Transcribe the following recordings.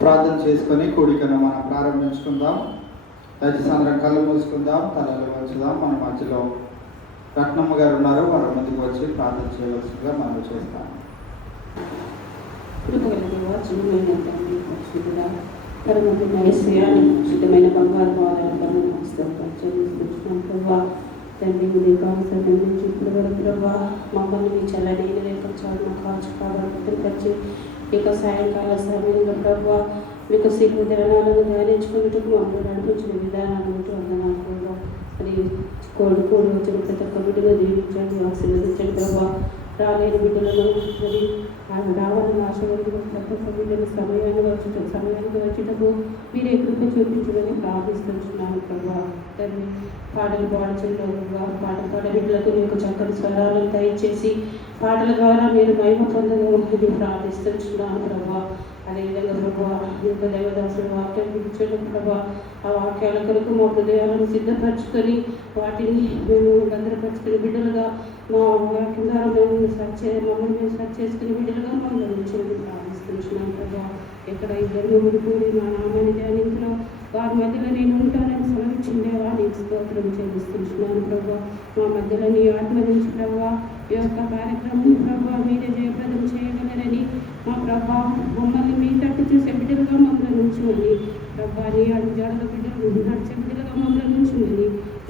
ప్రార్థన చేసుకొని కూడికను మనం ప్రారంభించుకుందాం. దయచేసి అందరం కళ్ళు మూసుకుందాం, తలలు వంచుదాం. మన మధ్యలో రత్నమ్మ గారు ఉన్నారు, వారి ముందుకు వచ్చి ప్రార్థన చేయవలసిందిగా మనం చేస్తాం. శుద్ధమైన బంగారు బాగా తండ్రి నుంచి ఇప్పుడు వరకు ప్రభా మమ్మల్ని మీ చల్లని లేకొచ్చాడు కాచు కాబట్టి ఇక సాయంకాల సమయంలో ప్రభా మీకు సిగ్గు ధ్యానాలను ధ్యానించుకున్నట్టు మమ్మల్ని నడిపించిన విధానాలను వందనాలు. అది కోడి వచ్చిన ప్రతి ఒక్క బిడ్డలో జీవించండి, ఆశీర్వదించండి ప్రభా. రాలేని బిడ్డలను మరి రావాలని ఆశీర్వదించిన ప్రతి ఒక్క బిడ్డలు సమయానికి వచ్చేటప్పుడు మీరే కృప చూపించమని ప్రార్థిస్తున్నాను ప్రభా. తండ్రి పాటలు పాడుచుంటూ పాటలు పాడే బిడ్డలకు మీకు చక్కటి స్వరాలను దయచేసి పాటల ద్వారా మీరు మహిమ పొందగలని ప్రార్థిస్తున్నాను ప్రభా. అదేవిధంగా ప్రభా యొక్క దేవదాసుడు వాక్యం ఇచ్చిన ప్రభా, ఆ వాక్యాల కొరకు మా హృదయాలను సిద్ధపరచుకొని వాటిని మేము భద్రపరుచుకుని బిడ్డలుగా మా వాక్యం ద్వారా మమ్మల్ని సర్చ్ చేసుకుని బిడ్డలుగా మమ్మల్ని ఉంచమని ప్రార్థిస్తున్నాను ప్రభా. ఎక్కడ ఇద్దరు కూడి మా నామాన్ని ధ్యానించడం వారి మధ్యలో నేను ఉంటానని సెలవిచ్చిందేవా నీకు స్తోత్రం చెల్లిస్తున్నాను ప్రభా. మా మధ్యలో నీ ఆత్మ నుంచి ప్రభా ఈ యొక్క కార్యక్రమం ప్రభా మీరే జయప్రదం చేయగలరని మా ప్రభా మమ్మల్ని మీ తట్టు చూసే బిడ్డలుగా మమ్మల్ని ఉంచుమని ప్రభా నీ అడుగుజాడల బిడ్డలు నడిచే బిడ్డలుగా మమ్మల్ని ఉంచుమని ఈ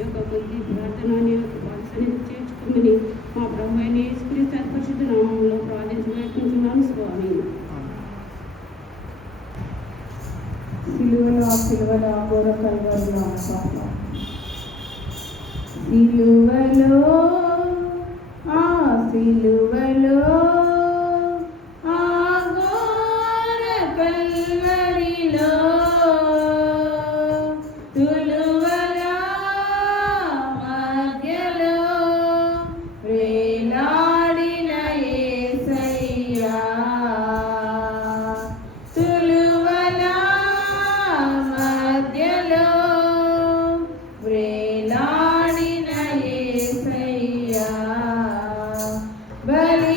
యొక్క కొద్ది ప్రార్థనని వాత్సని చేర్చుకోమని మా ప్రభు అయిన యేసుక్రీస్తు పరిశుద్ధ నామంలో ప్రార్థించబడుతున్నాను స్వామి. సిలువలో ఘోర కల్వరిలో సిలువలో ఘోర కల్వరిలో తులువల మధ్యలో వేలాడిన యేసయ్యా, తులువల మధ్యలో వేలాడిన యేసయ్యా, బలి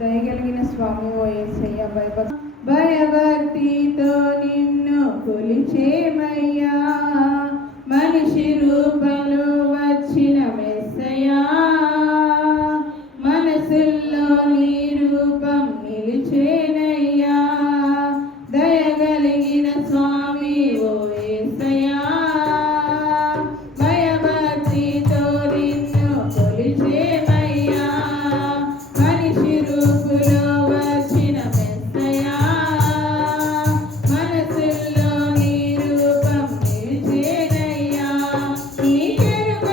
దయగలిగిన స్వామి ఓ యేసయ్య భయభక్తితో నిన్ను కొలిచేమయ్యా మనిషి రూపంలో వచ్చిన మెస్సయ్యా మనసుల్లో నీ రూపం నిలిచేనయ్యా దయగలిగిన స్వామి ఓ యేసయ్యా భయభక్తితో నిన్ను కొలిచేమయ్యా మనిషి రూపులో వచ్చిన మెస్సయ్యా మనసుల్లో నీ రూపం నిలిచేనయ్యా నీ కెరుక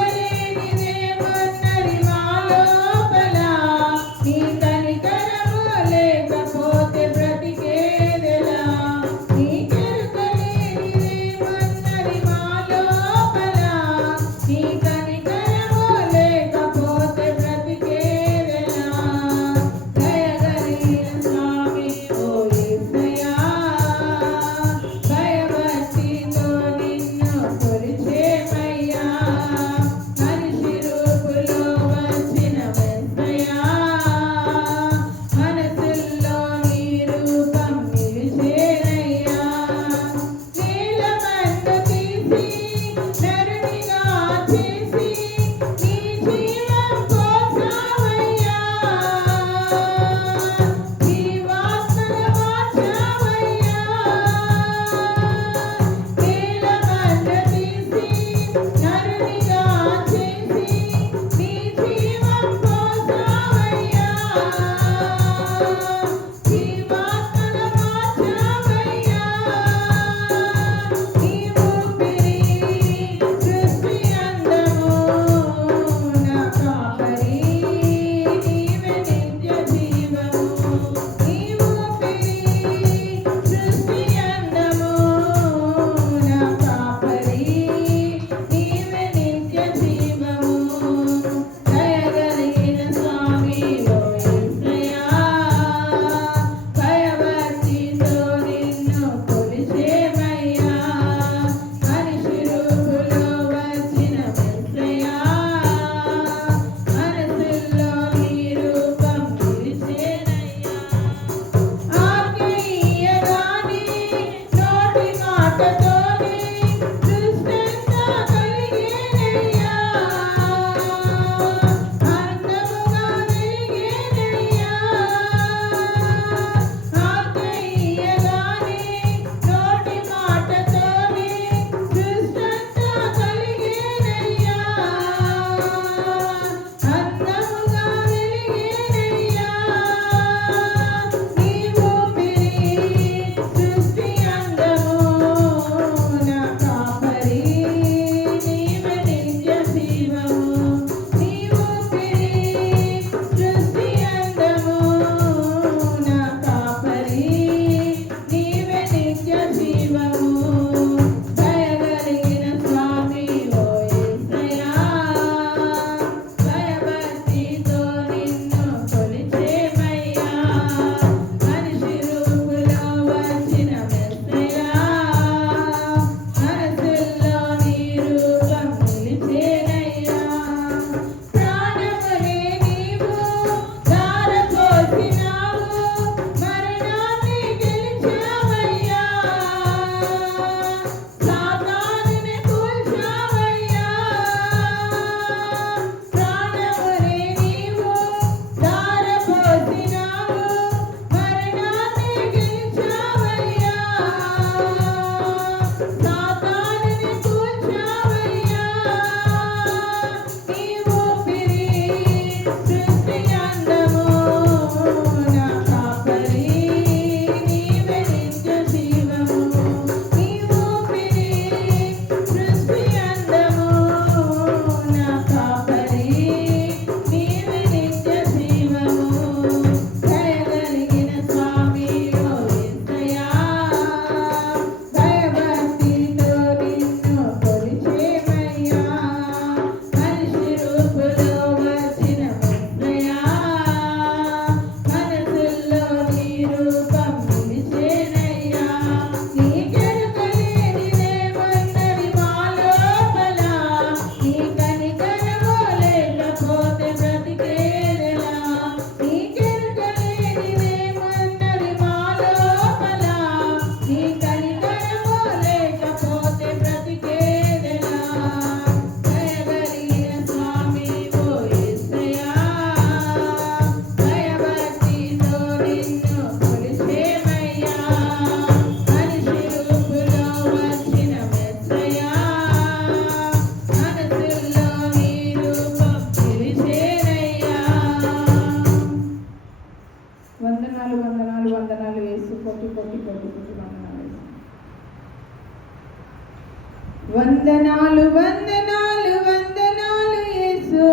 వందనాలు వందనాలు వందనాలు యేసు,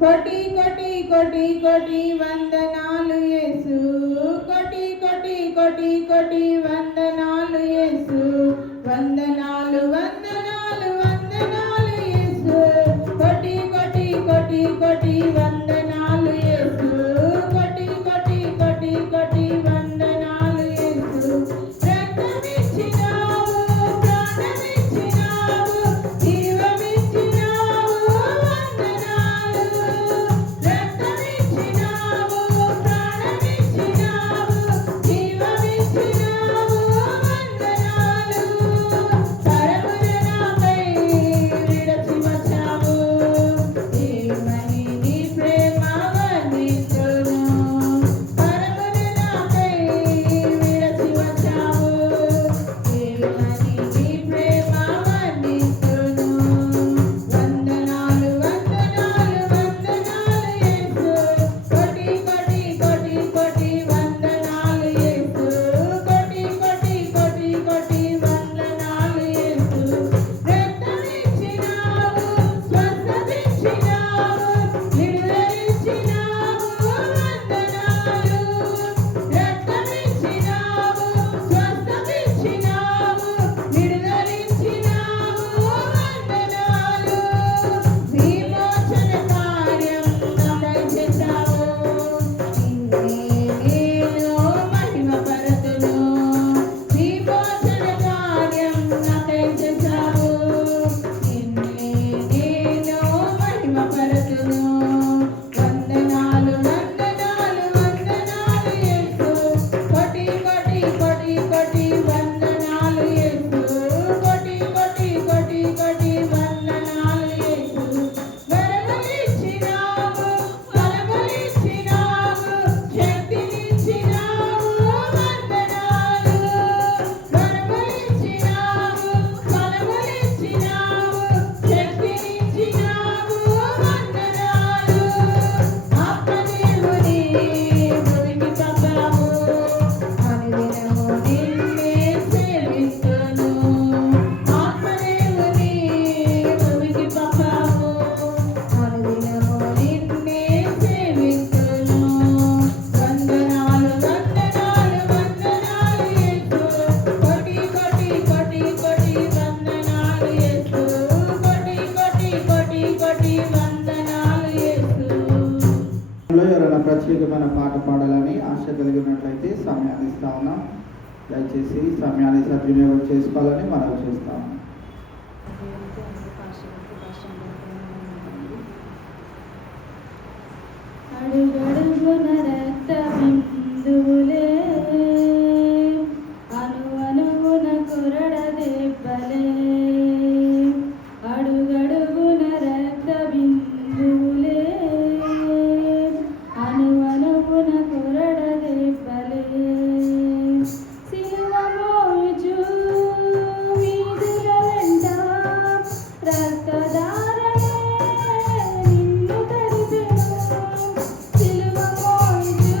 కోటి కోటి కోటి కోటి వందనాలు యేసు, కోటి కోటి కోటి కోటి వందనాలు యేసు, వందనాలు వందనాలు వందనాలు యేసు, కోటి కోటి కోటి కోటి వందనాలు యేసు, కోటి కోటి కోటి కోటి వందనాలు యేసు. రక్తమిచ్చినావు, ప్రాణమిచ్చినావు, జీవమిచ్చినావు, వందనాలు. రక్తమిచ్చినావు, ప్రాణమిచ్చినావు, జీవమిచ్చినావు, వందనాలు. పరమున నాపై విడచి వచ్చావు, ఏమని నీ ప్రేమ వర్ణించును. పరమున నాపై విడచి వచ్చావు, ఏమని నీ ప్రేమ వర్ణించును. వందనాలు వందనాలు వందనాలు యేసు, కోటి కోటి కోటి కోటి వందనాలు యేసు, కోటి కోటి కోటి కోటి వందనాలు యేసు. రక్తమిచ్చినావు, స్వస్థమిచ్చినావు, విడుదలిచ్చినావు, వందనాలు. రక్తమిచ్చినావు, స్వస్థమిచ్చినావు, విడుదలిచ్చినావు, వందనాలు. విమోచన కార్యం నాకై చేశావు, నిన్నే నేను మహిమపరతును. విమోచన కార్యం నాకై చేశావు, నిన్నే నేను మహిమపరతును. వందనాలు వందనాలు వందనాలు యేసు, కోటి కోటి కోటి కోటి వందనాలు యేసు, కోటి కోటి కోటి కోటి వందనాలు యేసు. వరములిచ్చినావు, ఫలములిచ్చినావు, శక్తినిచ్చినావు, వందనాలు. వరములిచ్చినావు, ఫలములిచ్చినావు, శక్తినిచ్చినావు, వందనాలు. ఆత్మదేవుని భూమికి పంపావు, అనుదినము నిన్నే సేవిస్తును. ఆత్మదేవుని భూమికి పంపావు, అనుదినము నిన్నే సేవిస్తును. వందనాలు వందనాలు వందనాలు యేసు, కోటి కోటి కోటి కోటి వందనాలు యేసు, కోటి కోటి కోటి కోటి వందనాలు యేసు. ఎవరైనా ప్రత్యేకమైన పాట పాడాలని ఆశ కలిగినట్లయితే సమయాన్ని ఇస్తా ఉన్నాం. దయచేసి సమయాన్ని సద్వినియోగం చేసుకోవాలని మనం చేస్తాము. అడుగడుగున రక్త బిందువులే, అణువణువున కొరడ దెబ్బలే. అడుగడుగున రక్త బిందువులే, అణువణువున కొరడ దెబ్బలే. సిలువ మోయుచు వీధుల వెంట రక్తధారలే నిన్ను తడిపెను. సిలువ మోయుచు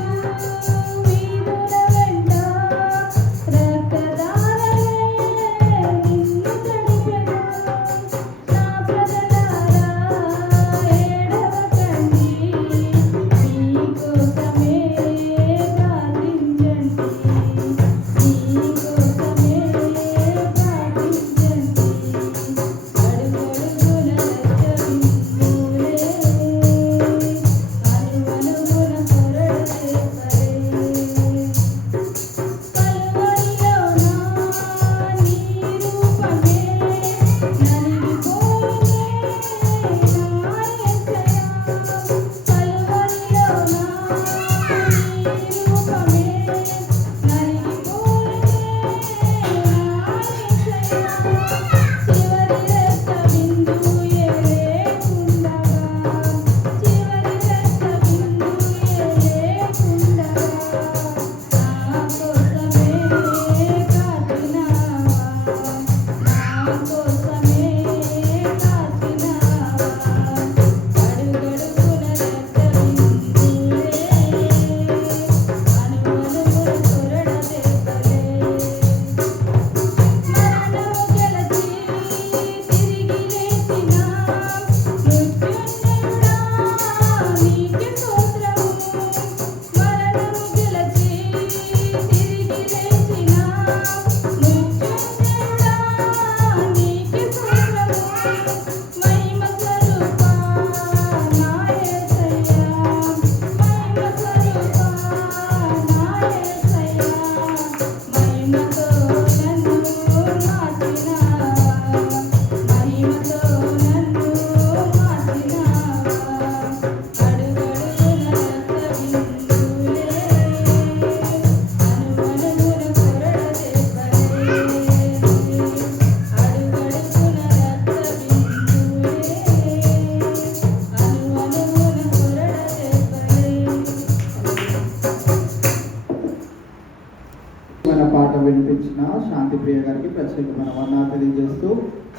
ప్రియ గారికి ప్రత్యేకమైన వందనాలు తెలియజేస్తూ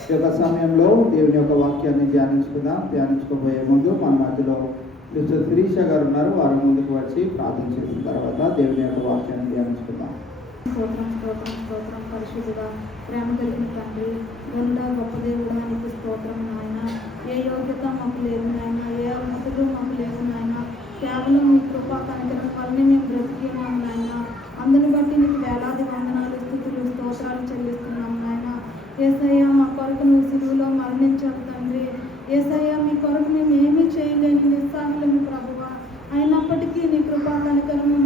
ఈ యొక్క సమయంలో దేవుని యొక్క వాక్యాన్ని ధ్యానించుకోబోయే ముందు మన మధ్యలో మిస్టర్ శిరీష గారు ఉన్నారు. వారు ముందుకు వచ్చి ప్రార్థన చేసిన తర్వాత దేవుని యొక్క వాక్యాన్ని ధ్యానించుకుందాం. స్తోత్రం స్తోత్రం స్తోత్రం పరిశుద్ధుడా, ప్రేమ కలిగిన తండ్రి, గొండ గొప్ప దేవుడా, నీకు స్తోత్రం నాయన. ఏ యోగ్యత మాకు లేదు నాయన, ఏ అర్హతలు మాకు లేవు నాయన. కేవలం మీ కృపా కనికరం వల్లనే మేము బ్రతికినాం నాయన. అందుని బట్టి నీకు వేలాది వందనాలు, స్తుతులు, స్తోత్రాలు చెల్లిస్తున్నాం నాయన. యేసయ్య, మా కొరకు నువ్వు సిలువలో మరణించావు తండ్రి. యేసయ్య, మీ కొరకు మేము ఏమీ చేయలేని నిస్సాగులము ప్రభువా. అయినప్పటికీ నీ కృపా కనికరము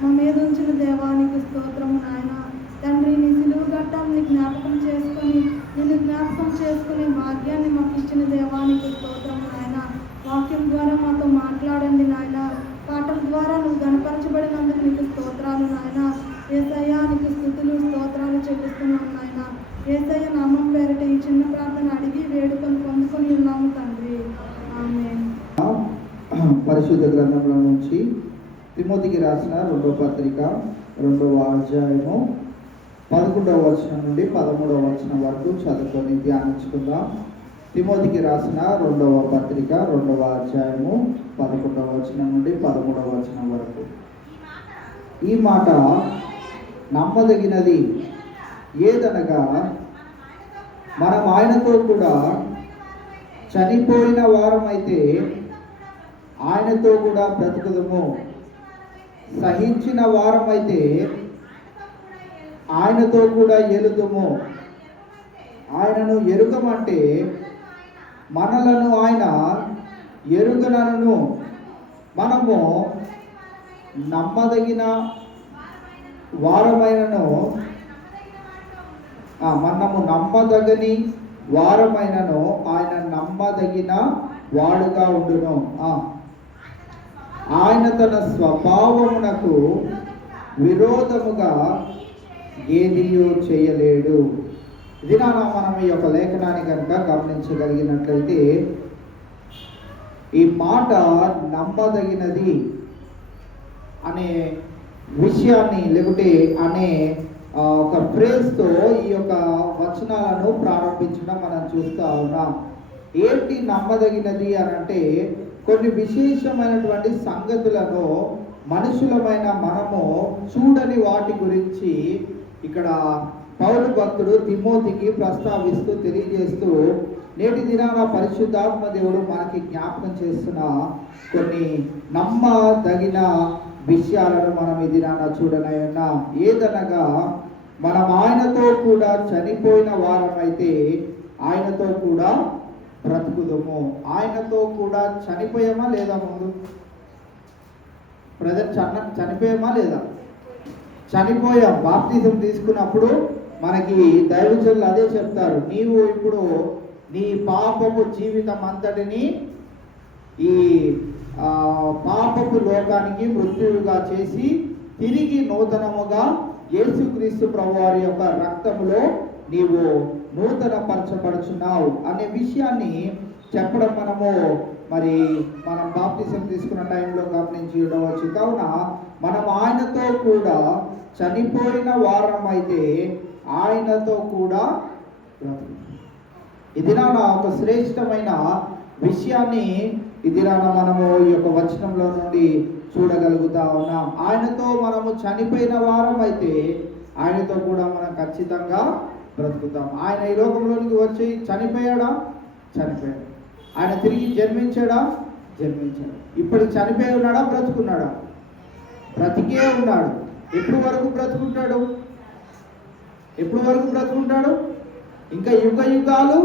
మా మీద ఉంచిన దేవానికి స్తోత్రము నాయన. తండ్రి, నీ సిలువు ఘట్టాన్ని జ్ఞాపకం చేసుకొని నిన్ను జ్ఞాపకం చేసుకునే భాగ్యాన్ని మాకు ఇచ్చిన దేవానికి స్తోత్రము నాయన. వాక్యం ద్వారా మాతో మాట్లాడండి నాయన. పాటల ద్వారా నువ్వు గణపరచబడినందుకు నీకు స్తోత్రాలు నాయన. యేసయ్య, నీకు స్తుతులు స్తోత్రాలు చెల్లిస్తున్నాం నాయన. యేసయ్య నామం పేరిట ఈ చిన్న ప్రార్థన అడిగి వేడుకలు పొందుకొని ఉన్నాము తండ్రి. ఆమేన్. పరిశుద్ధ గ్రంథంలో నుంచి తిమోతికి రాసిన 2వ పత్రిక 2వ అధ్యాయము 11వ వచనం నుండి 13వ వచనం వరకు చదువుకొని ధ్యానించుకుందాం. తిమోతికి రాసిన 2వ పత్రిక 2వ అధ్యాయము 11వ వచనం నుండి 13వ వచనం వరకు. ఈ మాట నమ్మదగినది ఏదనగా, మనం ఆయనతో కూడా చనిపోయిన వారమైతే ఆయనతో కూడా బ్రతుకుదము, సహించిన వారమైతే ఆయనతో కూడా ఎలుదుము. ఆయనను ఎరుగమంటే మనలను ఆయన ఎరుగనను. మనము నమ్మదగిన వారమైనను మనము నమ్మదగని వారమైనను ఆయన నమ్మదగిన వాడుగా ఉండును. ఆయన తన స్వభావమునకు విరోధముగా ఏదియో చేయలేడు. ఇది మనం ఈ యొక్క లేఖనాన్ని కనుక గమనించగలిగినట్లయితే, ఈ మాట నమ్మదగినది అనే విషయాన్ని లేకుంటే అనే ఒక ఫ్రేజ్తో ఈ యొక్క వచనాలను ప్రారంభించడం మనం చూస్తూ ఉన్నాం. ఏంటి నమ్మదగినది అని అంటే, కొన్ని విశేషమైనటువంటి సంగతులను మనుషులమైన మనము చూడని వాటి గురించి ఇక్కడ పౌలు భక్తుడు తిమోతికి ప్రస్తావిస్తూ తెలియజేస్తూ, నేటి దినాన పరిశుద్ధాత్మ దేవుడు మనకి జ్ఞాపకం చేస్తున్న కొన్ని నమ్మదగిన విషయాలను మనం ఈ దినాన చూడనై ఉన్నాం. ఏదనగా, మనం ఆయనతో కూడా చనిపోయిన వారమైతే ఆయనతో కూడా బ్రతుకుదము. ఆయనతో కూడా చనిపోయామా లేదా? ముందు ప్రజెంట్ చనిపోయామా లేదా? చనిపోయాం. బాప్తిజం తీసుకున్నప్పుడు మనకి దైవజనులు అదే చెప్తారు, నీవు ఇప్పుడు నీ పాపపు జీవితం అంతటిని ఈ పాపపు లోకానికి మృత్యువుగా చేసి తిరిగి నూతనముగా యేసుక్రీస్తు ప్రభువారి యొక్క రక్తములో నీవు నూతన పరచబడుచున్నావు అనే విషయాన్ని చెప్పడం మనం బాప్తిజం తీసుకున్న టైంలో గమనించి ఉండవచ్చు. కావున మనం ఆయనతో కూడా చనిపోయిన వారం అయితే ఆయనతో కూడా ఇది ఒక శ్రేష్టమైన విషయాన్ని ఇది మనము ఈ యొక్క వచనంలో నుండి చూడగలుగుతా ఉన్నాం. ఆయనతో మనము చనిపోయిన వారం అయితే ఆయనతో కూడా మనం ఖచ్చితంగా బ్రతుకుతాం. ఆయన ఈ లోకంలోనికి వచ్చి చనిపోయాడా? చనిపోయాడు. ఆయన తిరిగి జన్మించాడా? జన్మించాడు. ఇప్పుడు చనిపోయి ఉన్నాడా? బ్రతుకున్నాడా? బ్రతికే ఉన్నాడు. ఎప్పుడు వరకు బ్రతుకుంటాడు? ఎప్పుడు వరకు బ్రతుకుంటాడు? ఇంకా యుగ యుగాలు,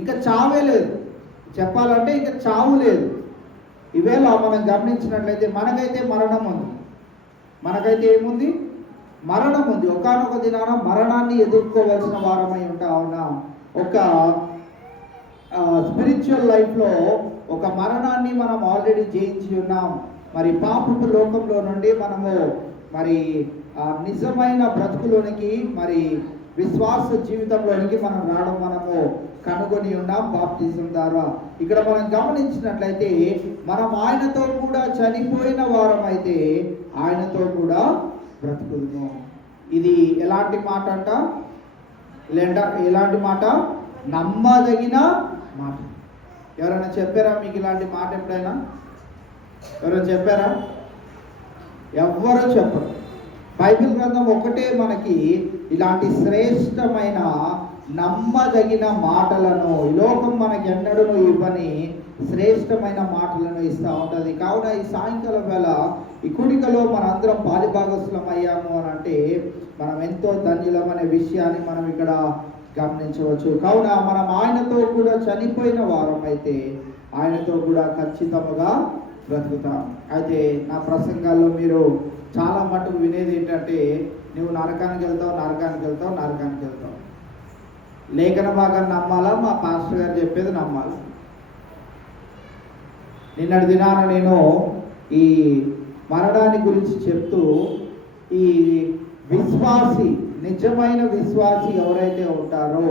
ఇంకా చావే లేదు. చెప్పాలంటే ఇంకా చావు లేదు. ఈవేళ మనం గమనించినట్లయితే మనకైతే మరణం ఉంది. మనకైతే ఏముంది? మరణం ఉంది. ఒకానొక దినాన మరణాన్ని ఎదుర్కోవాల్సిన వారమై ఉంటా ఉన్నాం. ఒక స్పిరిచువల్ లైఫ్లో ఒక మరణాన్ని మనం ఆల్రెడీ జయించి ఉన్నాం. మరి పాపపు లోకంలో నుండి మనము నిజమైన బ్రతుకులోనికి, విశ్వాస జీవితంలోనికి మనం రావడం మనము కనుగొని ఉన్నాం బాప్తిజం ద్వారా. ఇక్కడ మనం గమనించినట్లయితే మనం ఆయనతో కూడా చనిపోయిన వారం అయితే ఆయనతో కూడా బ్రతుకుదుము. ఇది ఎలాంటి మాట అంట? ఎలాంటి మాట? నమ్మదగిన మాట. ఎవరైనా చెప్పారా మీకు ఇలాంటి మాట ఎప్పుడైనా? ఎవరైనా చెప్పారా? ఎవ్వరూ చెప్పరు. బైబిల్ గ్రంథం ఒకటే మనకి ఇలాంటి శ్రేష్టమైన నమ్మదగిన మాటలను, ఈ లోకం మనకి ఎన్నడూ ఇవ్వని శ్రేష్టమైన మాటలను ఇస్తూ ఉంటుంది. కావున ఈ సాయంకాలం వేళ ఈ కుడికలో మనందరం పాలిభాగస్సులం అయ్యాము అని అంటే మనం ఎంతో ధన్యులం అనే విషయాన్ని మనం ఇక్కడ గమనించవచ్చు. కావున మనం ఆయనతో కూడా చనిపోయిన వారం అయితే ఆయనతో కూడా ఖచ్చితంగా బ్రతుకుతాం. అయితే నా ప్రసంగాల్లో మీరు చాలా మటుకు వినేది ఏంటంటే, నువ్వు నరకానికి వెళ్తావు, నరకానికి వెళ్తావు, నరకానికి వెళ్తావు. లేఖన భాగాన్ని నమ్మాలా, మా పాస్టర్ గారు చెప్పేది నమ్మాలా? నిన్నటి దినాన నేను ఈ మరణాన్ని గురించి చెప్తూ, ఈ విశ్వాసి, నిజమైన విశ్వాసి ఎవరైతే ఉంటారో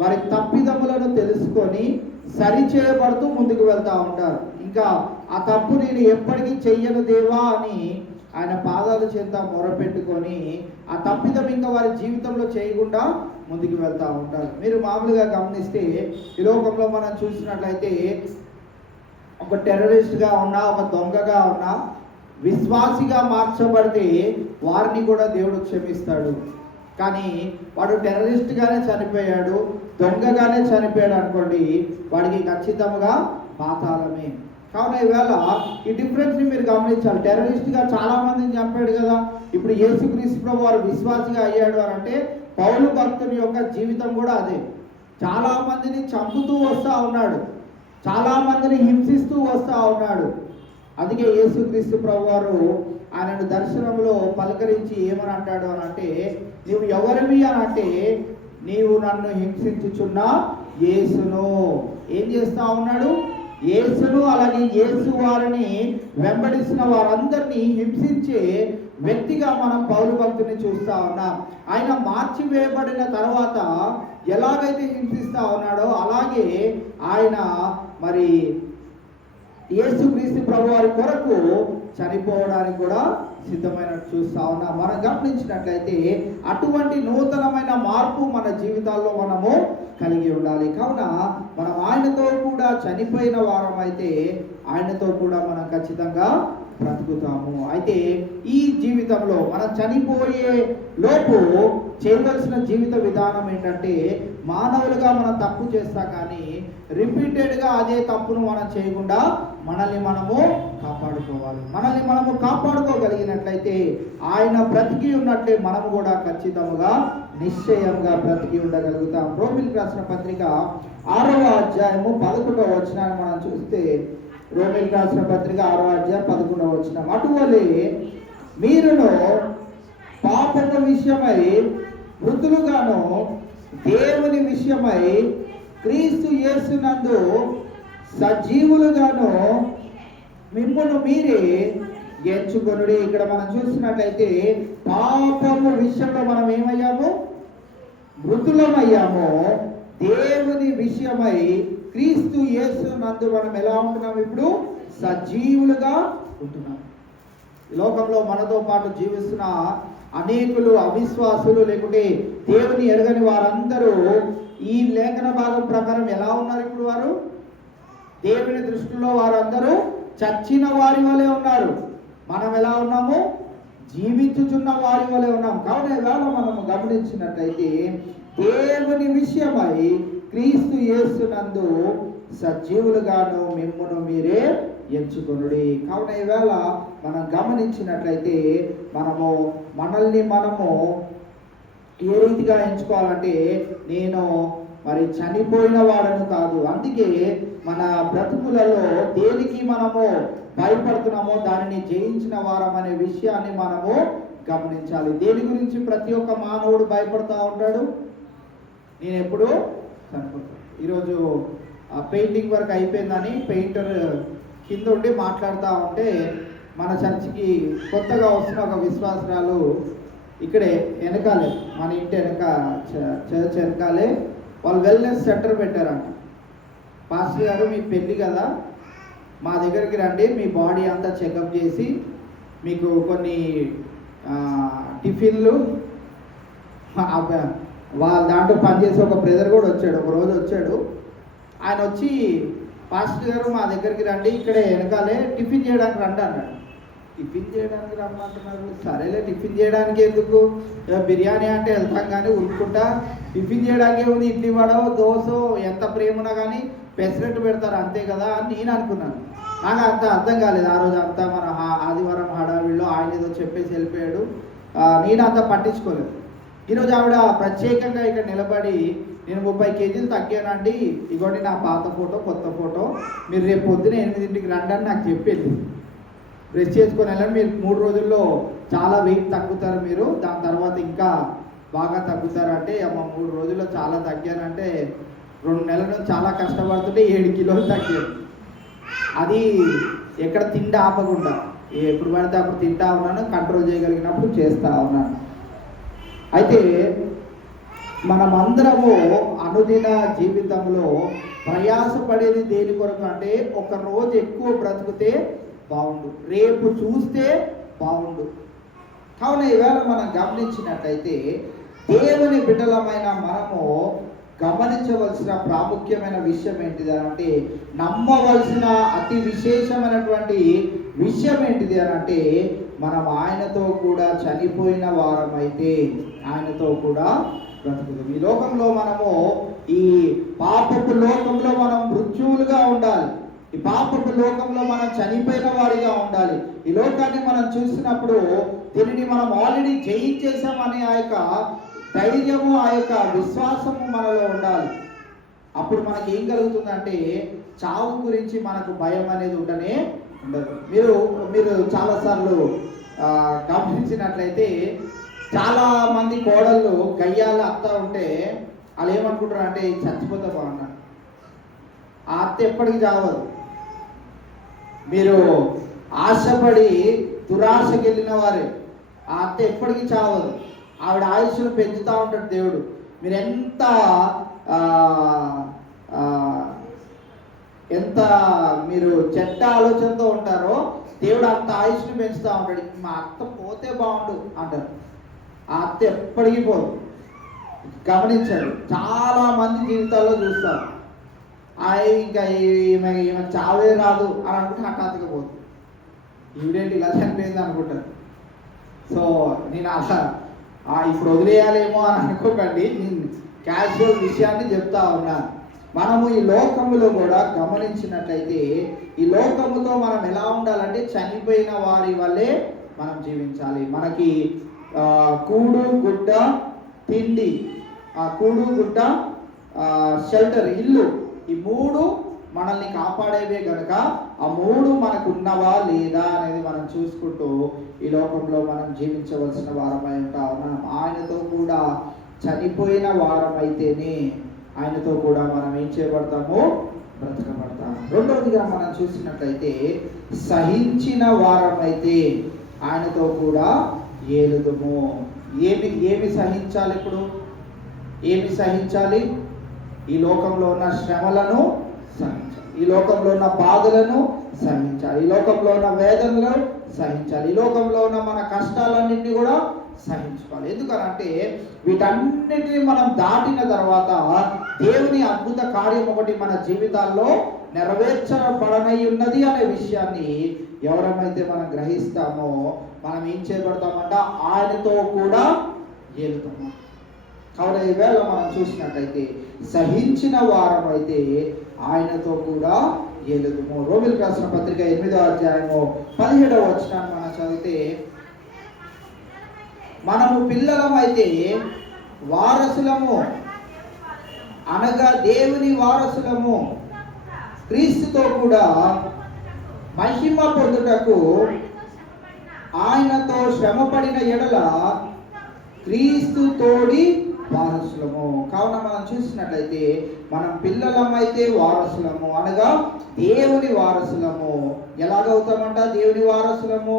వారి తప్పిదములను తెలుసుకొని సరిచేయబడుతూ ముందుకు వెళ్తూ ఉంటారు. ఇంకా ఆ తప్పు నేను ఎప్పటికీ చెయ్యను దేవా అని ఆయన పాదాల చెంత మొరపెట్టుకొని ఆ తప్పిదం ఇంకా వారి జీవితంలో చేయకుండా ముందుకు వెళ్తూ ఉంటారు. మీరు మామూలుగా గమనిస్తే ఈ లోకంలో మనం చూసినట్లయితే ఒక టెర్రరిస్ట్గా ఉన్నా, ఒక దొంగగా ఉన్నా, విశ్వాసిగా మార్చబడితే వారిని కూడా దేవుడు క్షమిస్తాడు. కానీ వాడు టెర్రరిస్ట్గానే చనిపోయాడు, దొంగగానే చనిపోయాడు అనుకోండి, వాడికి ఖచ్చితంగా పాతాళమే. కావున ఈవేళ ఈ డిఫరెన్స్ని మీరు గమనించాలి. టెర్రరిస్ట్గా చాలా మందిని చంపాడు కదా, ఇప్పుడు యేసుక్రీస్తు ప్రభు వారు విశ్వాసిగా అయ్యాడు అని అంటే పౌలు భక్తుని యొక్క జీవితం కూడా అదే. చాలా మందిని చంపుతూ వస్తూ ఉన్నాడు, చాలా మందిని హింసిస్తూ వస్తూ ఉన్నాడు. అందుకే యేసుక్రీస్తు ప్రభు వారు ఆయనను దర్శనంలో పలకరించి ఏమని అంటాడు అని అంటే, నీవు ఎవరివి అని అంటే, నీవు నన్ను హింసించుచున్న యేసును. ఏం చేస్తా ఉన్నాడు? యేసును, అలాగే యేసు వారిని వెంబడిస్తున్న వారందరినీ హింసించే వ్యక్తిగా మనం పౌలు భక్తుని చూస్తా ఉన్నాం. ఆయన మార్చివేయబడిన తర్వాత ఎలాగైతే హింసిస్తా ఉన్నాడో అలాగే ఆయన మరి యేసుక్రీస్తు ప్రభు వారి కొరకు చనిపోవడానికి కూడా సిద్ధమైనట్టు చూస్తా ఉన్నాం. మనం గమనించినట్లయితే అటువంటి నూతనమైన మార్పు మన జీవితాల్లో మనము కలిగి ఉండాలి. కావున మనం ఆయనతో కూడా చనిపోయిన వారం అయితే ఆయనతో కూడా మనం ఖచ్చితంగా బ్రతుకుతాము. అయితే ఈ జీవితంలో మనం చనిపోయే లోపు చేయవలసిన జీవిత విధానం ఏంటంటే, మానవులుగా మనం తప్పు చేస్తాం కానీ రిపీటెడ్గా అదే తప్పును మనం చేయకుండా మనల్ని మనము కాపాడుకోవాలి. మనల్ని మనము కాపాడుకోగలిగినట్లయితే ఆయన బ్రతికి ఉన్నట్లే మనము కూడా ఖచ్చితంగా నిశ్చయంగా బ్రతికి ఉండగలుగుతాం. రోమిలకు రాసిన పత్రిక 6వ అధ్యాయము 11వ వచనాన్ని మనం చూస్తే, రోమిలకు రాసిన పత్రిక 6వ అధ్యాయం 11వ వచనం, అటువలే మీరును పాపము విషయమై మృతులుగాను దేవుని విషయమై క్రీస్తు యేసునందు సజీవులుగాను మిమ్మును మీరే ఎంచుకొనుడి. ఇక్కడ మనం చూసినట్లయితే పాపము విషయంలో మనం ఏమయ్యాము? మృతులమయ్యాము. దేవుని విషయమై క్రీస్తు యేసునందు మనం ఎలా ఉంటున్నాం? ఇప్పుడు సజీవులుగా ఉంటున్నాం. ఈ లోకంలో మనతో పాటు జీవిస్తున్న అనేకులు అవిశ్వాసులు, లేకుంటే దేవుని ఎరగని వారందరూ ఈ లేఖన భాగం ప్రకారం ఎలా ఉన్నారు? ఇప్పుడు వారు దేవుని దృష్టిలో వారందరూ చచ్చిన వారి వలె ఉన్నారు. మనం ఎలా ఉన్నాము? జీవించుచున్న వారి వలె ఉన్నాం. కావున ఇవాళ మనము గమనించినట్లయితే దేవుని విషయమై క్రీస్తు యేసునందు సజీవులుగాను మిమ్మును మీరే ఎంచుకొనుడి. కావున ఈవేళ మనం గమనించినట్లయితే మనల్ని మనము ఏ రీతిగా ఎంచుకోవాలంటే, నేను మరి చనిపోయిన వాడను కాదు. అందుకే మన బ్రతుకులలో దేనికి మనము భయపడుతున్నామో దానిని జయించిన వారం అనే విషయాన్ని మనము గమనించాలి. దేని గురించి ప్రతి ఒక్క మానవుడు భయపడుతూ ఉంటాడు? నేను ఎప్పుడు చనిపోతాను. ఈరోజు పెయింటింగ్ వర్క్ అయిపోయిందని పెయింటర్ కింద ఉండి మాట్లాడుతూ ఉంటే, మన చర్చికి కొత్తగా వస్తున్న ఒక విశ్వాసరాలు ఇక్కడే వెనకాలే, మన ఇంటి వెనక చర్చ్ వెనకాలే వాళ్ళు వెల్నెస్ సెంటర్ పెట్టారంట. పాస్టర్ గారు, మీ పెళ్ళి కదా, మా దగ్గరికి రండి, మీ బాడీ అంతా చెకప్ చేసి మీకు కొన్ని టిఫిన్లు, వాళ్ళ దాంట్లో పనిచేసే ఒక బ్రదర్ కూడా వచ్చాడు, ఒక రోజు వచ్చాడు. ఆయన వచ్చి, పాస్టర్ గారు మా దగ్గరికి రండి, ఇక్కడే వెనకాలే టిఫిన్ చేయడానికి రండి అన్నాడు. టిఫిన్ చేయడానికి రమ్మంటున్నారు, సరేలే టిఫిన్ చేయడానికి ఎందుకు, బిర్యానీ అంటే వెళ్తాం కానీ ఉరుక్కుంటా, టిఫిన్ చేయడానికి ఏముంది, ఇడ్లీ వడో దోశ ఎంత ప్రేమనా కానీ పెసరెట్టు పెడతారు అంతే కదా అని నేను అనుకున్నాను. నాకు అంత అర్థం కాలేదు ఆ రోజు. అంతా మన ఆదివారం హడావిడిలో ఆయన ఏదో చెప్పేసి వెళ్ళిపోయాడు, నేను అంత పట్టించుకోలేదు. ఈరోజు ఆవిడ ప్రత్యేకంగా ఇక్కడ నిలబడి, నేను 30 కేజీలు తగ్గానండి, ఇగోండి నా పాత ఫోటో కొత్త ఫోటో, మీరు రేపు పొద్దున 8ంటికి రండి అని నాకు చెప్పింది. బ్రష్ చేసుకొని వెళ్ళండి, మీరు 3 రోజుల్లో చాలా వెయిట్ తగ్గుతారు, మీరు దాని తర్వాత ఇంకా బాగా తగ్గుతారు అంటే, అమ్మ 3 రోజుల్లో చాలా తగ్గానంటే 2 నెలల నుంచి చాలా కష్టపడుతుంటే 7 కిలోలు తగ్గాను. అది ఎక్కడ తిండి ఆపకుండా, ఎప్పుడు పడితే అప్పుడు తింటా ఉన్నాను, కంట్రోల్ చేయగలిగినప్పుడు చేస్తూ ఉన్నాను. అయితే మనమందరము అనుదిన జీవితంలో ప్రయాసపడేది దేని కొరకు అంటే, ఒక రోజు ఎక్కువ బ్రతికితే బాగుండు, రేపు చూస్తే బాగుండు. కావున ఈవేళ మనం గమనించినట్టయితే దేవుని బిడ్డలమైన మనము గమనించవలసిన ప్రాముఖ్యమైన విషయం ఏంటిది అంటే, నమ్మవలసిన అతి విశేషమైనటువంటి విషయం ఏంటిది అని అంటే, మనం ఆయనతో కూడా చనిపోయిన వారమైతే ఆయనతో కూడా బ్రతుకుతాం. ఈ లోకంలో మనము, ఈ పాపపు లోకంలో మనం మృత్యువులుగా ఉండాలి, ఈ పాపపు లోకంలో మనం చనిపోయిన వారిగా ఉండాలి. ఈ లోకాన్ని మనం చూసినప్పుడు దీనిని మనం ఆల్రెడీ జయించేసామని ఆ యొక్క ధైర్యము, ఆ యొక్క విశ్వాసము మనలో ఉండాలి. అప్పుడు మనకి ఏం కలుగుతుందంటే, చావు గురించి మనకు భయం అనేది ఉండనే ఉండదు. మీరు చాలాసార్లు గమనించినట్లయితే, చాలా మంది కోడళ్ళు గయ్యాలు అత్త ఉంటే వాళ్ళు ఏమనుకుంటారు అంటే, చచ్చిపోతే బాగున్నాడు, ఆ అత్త ఎప్పటికీ చావదు. మీరు ఆశపడి దురాశకి వెళ్ళిన వారే, ఆ అత్త ఎప్పటికీ చావదు, ఆవిడ ఆయుష్ను పెంచుతూ ఉంటాడు దేవుడు. మీరు ఎంత మీరు చెడ్డ ఆలోచనతో ఉంటారో దేవుడు అంత ఆయుష్ను పెంచుతూ ఉంటాడు. మా అత్త పోతే బాగుండు అంటారు, ఆ అత్త ఎప్పటికీ పోదు. గమనించాడు, చాలా మంది జీవితాల్లో చూస్తారు, ఇంకా ఈమె చావే రాదు అని అనుకుంటే హఠాత్తుగా పోదు. ఈవిడేంటి ఇలా చనిపోయింది అనుకుంటారు. సో నేను అలా ఇప్పుడు వదిలేయాలేమో అని అనుకోకండి, నేను క్యాజువల్ విషయాన్ని చెప్తా ఉన్నాను. మనము ఈ లోకములో కూడా గమనించినట్లయితే, ఈ లోకముతో మనం ఎలా ఉండాలంటే, చనిపోయిన వారి వల్లే మనం జీవించాలి. మనకి కూడు గుడ్డ తిండి, కూడు గుడ్డ షెల్టర్ ఇల్లు, ఈ 3 మనల్ని కాపాడేవే గనక ఆ 3 మనకు ఉన్నవా లేదా అనేది మనం చూసుకుంటూ ఈ లోకంలో మనం జీవించవలసిన వారమై ఉంటా ఉన్నాం. ఆయనతో కూడా చనిపోయిన వారమైతేనే ఆయనతో కూడా మనం ఏం చేయబడతామో, బ్రతకబడతాము. రెండవదిగా మనం చూసినట్లయితే, సహించిన వారమైతే ఆయనతో కూడా ఏలుదుము. ఏమి సహించాలి? ఇప్పుడు ఏమి సహించాలి? ఈ లోకంలో ఉన్న శ్రమలను సహించాలి, ఈ లోకంలో ఉన్న బాధలను సహించాలి, ఈ లోకంలో ఉన్న వేదనలను సహించాలి, ఈ లోకంలో ఉన్న మన కష్టాలన్నింటినీ కూడా సహించుకోవాలి. ఎందుకనంటే వీటన్నిటిని మనం దాటిన తర్వాత దేవుని అద్భుత కార్యం ఒకటి మన జీవితాల్లో నెరవేర్చబడనై ఉన్నది అనే విషయాన్ని ఎవరమైతే మనం గ్రహిస్తామో, మనం ఏం చేయబడతామంట, ఆయనతో కూడా ఏలుతాము. కావున ఈవేళ మనం చూసినట్లయితే, సహించిన వారం అయితే ఆయనతో కూడా ఏలుదుము. రోమీయులకు రాసిన పత్రిక 8వ అధ్యాయము 17వ వచనాన్ని మనం చదివితే, మనము పిల్లలమైతే వారసులము, అనగా దేవుని వారసులము, క్రీస్తుతో కూడా మహిమ పొందుటకు ఆయనతో శ్రమపడిన ఎడల క్రీస్తు తోడి వారసులము. కావున మనం చూసినట్లయితే, మనం పిల్లలమైతే వారసులము, అనగా దేవుని వారసులము. ఎలాగవుతామంట దేవుని వారసులము?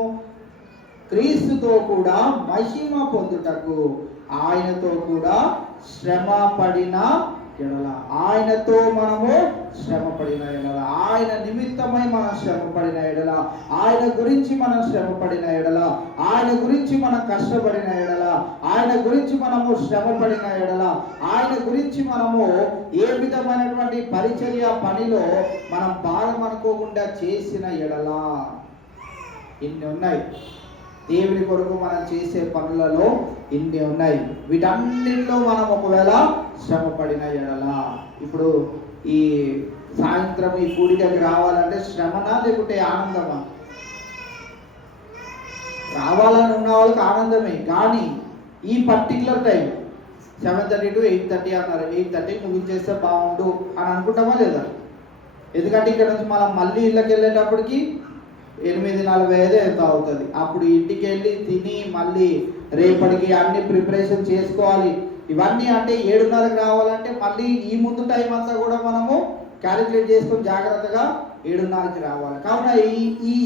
క్రీస్తుతో కూడా మహిమ పొందుటకు ఆయనతో కూడా శ్రమ పడిన ఎడల, ఆయనతో మనము శ్రమ పడిన ఎడల, ఆయన నిమిత్తమై మనం శ్రమ పడిన ఎడల, ఆయన గురించి మనం శ్రమ పడిన ఎడల, ఆయన గురించి మనం కష్టపడిన ఎడల, ఆయన గురించి మనము శ్రమ పడిన ఎడల, ఆయన గురించి మనము ఏ విధమైనటువంటి పరిచర్య పనిలో మనం భారం అనుకోకుండా చేసిన ఎడల, ఇన్ని ఉన్నాయి. దేవుని కొరకు మనం చేసే పనులలో ఇన్ని ఉన్నాయి. వీటన్నిటిలో మనం ఒకవేళ శ్రమ పడిన ఎడల, ఇప్పుడు ఈ సాయంత్రం ఈ కూడికకి రావాలంటే శ్రమనా లేకుంటే ఆనందమా? రావాలని ఉన్న వాళ్ళకి ఆనందమే. కానీ ఈ పర్టికులర్ టైం 7:30 to 8:30 అన్నారు, 8:30 ముగించేస్తే బాగుండు అని అనుకుంటామా లేదా? ఎందుకంటే ఇక్కడ నుంచి మనం మళ్ళీ ఇళ్ళకి వెళ్ళేటప్పటికి 8:45 ఎంత అవుతుంది. అప్పుడు ఇంటికి వెళ్ళి తిని మళ్ళీ రేపటికి అన్ని ప్రిపరేషన్ చేసుకోవాలి. ఇవన్నీ అంటే 7:30కి రావాలంటే మళ్ళీ ఈ ముందు టైం అంతా కూడా మనము క్యాలిక్యులేట్ చేసుకొని జాగ్రత్తగా 7:30కి రావాలి. కావున ఈ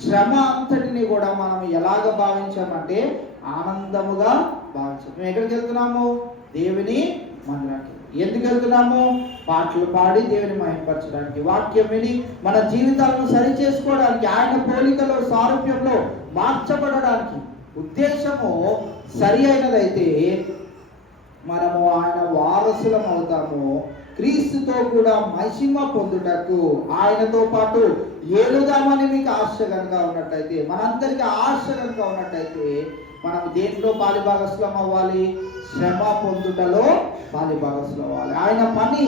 శ్రమ అంతటిని కూడా మనం ఎలాగ భావించామంటే ఆనందముగా భావించాం. మేము ఎక్కడికి వెళ్తున్నాము? దేవుని మందిరానికి. ఎందుకు వెళ్తున్నాము? పాటలు పాడి దేవుని మహిమపరచడానికి, వాక్యం విని మన జీవితాలను సరి చేసుకోవడానికి, ఆయన పోలికలో సారూప్యంలో మార్చబడడానికి. ఉద్దేశము సరి అయినదైతే మనము ఆయన వారసులం అవుతాము. క్రీస్తుతో కూడా మహిమ పొందుటకు ఆయనతో పాటు ఏలుదామని మీకు ఆశ కనుక ఉన్నట్టయితే, మనందరికీ ఆశ కనుక ఉన్నట్టయితే మనం దేంట్లో పాలిభాగస్లం అవ్వాలి? శ్రమ పొందుటలో పాలిభాగస్లం అవ్వాలి. ఆయన పని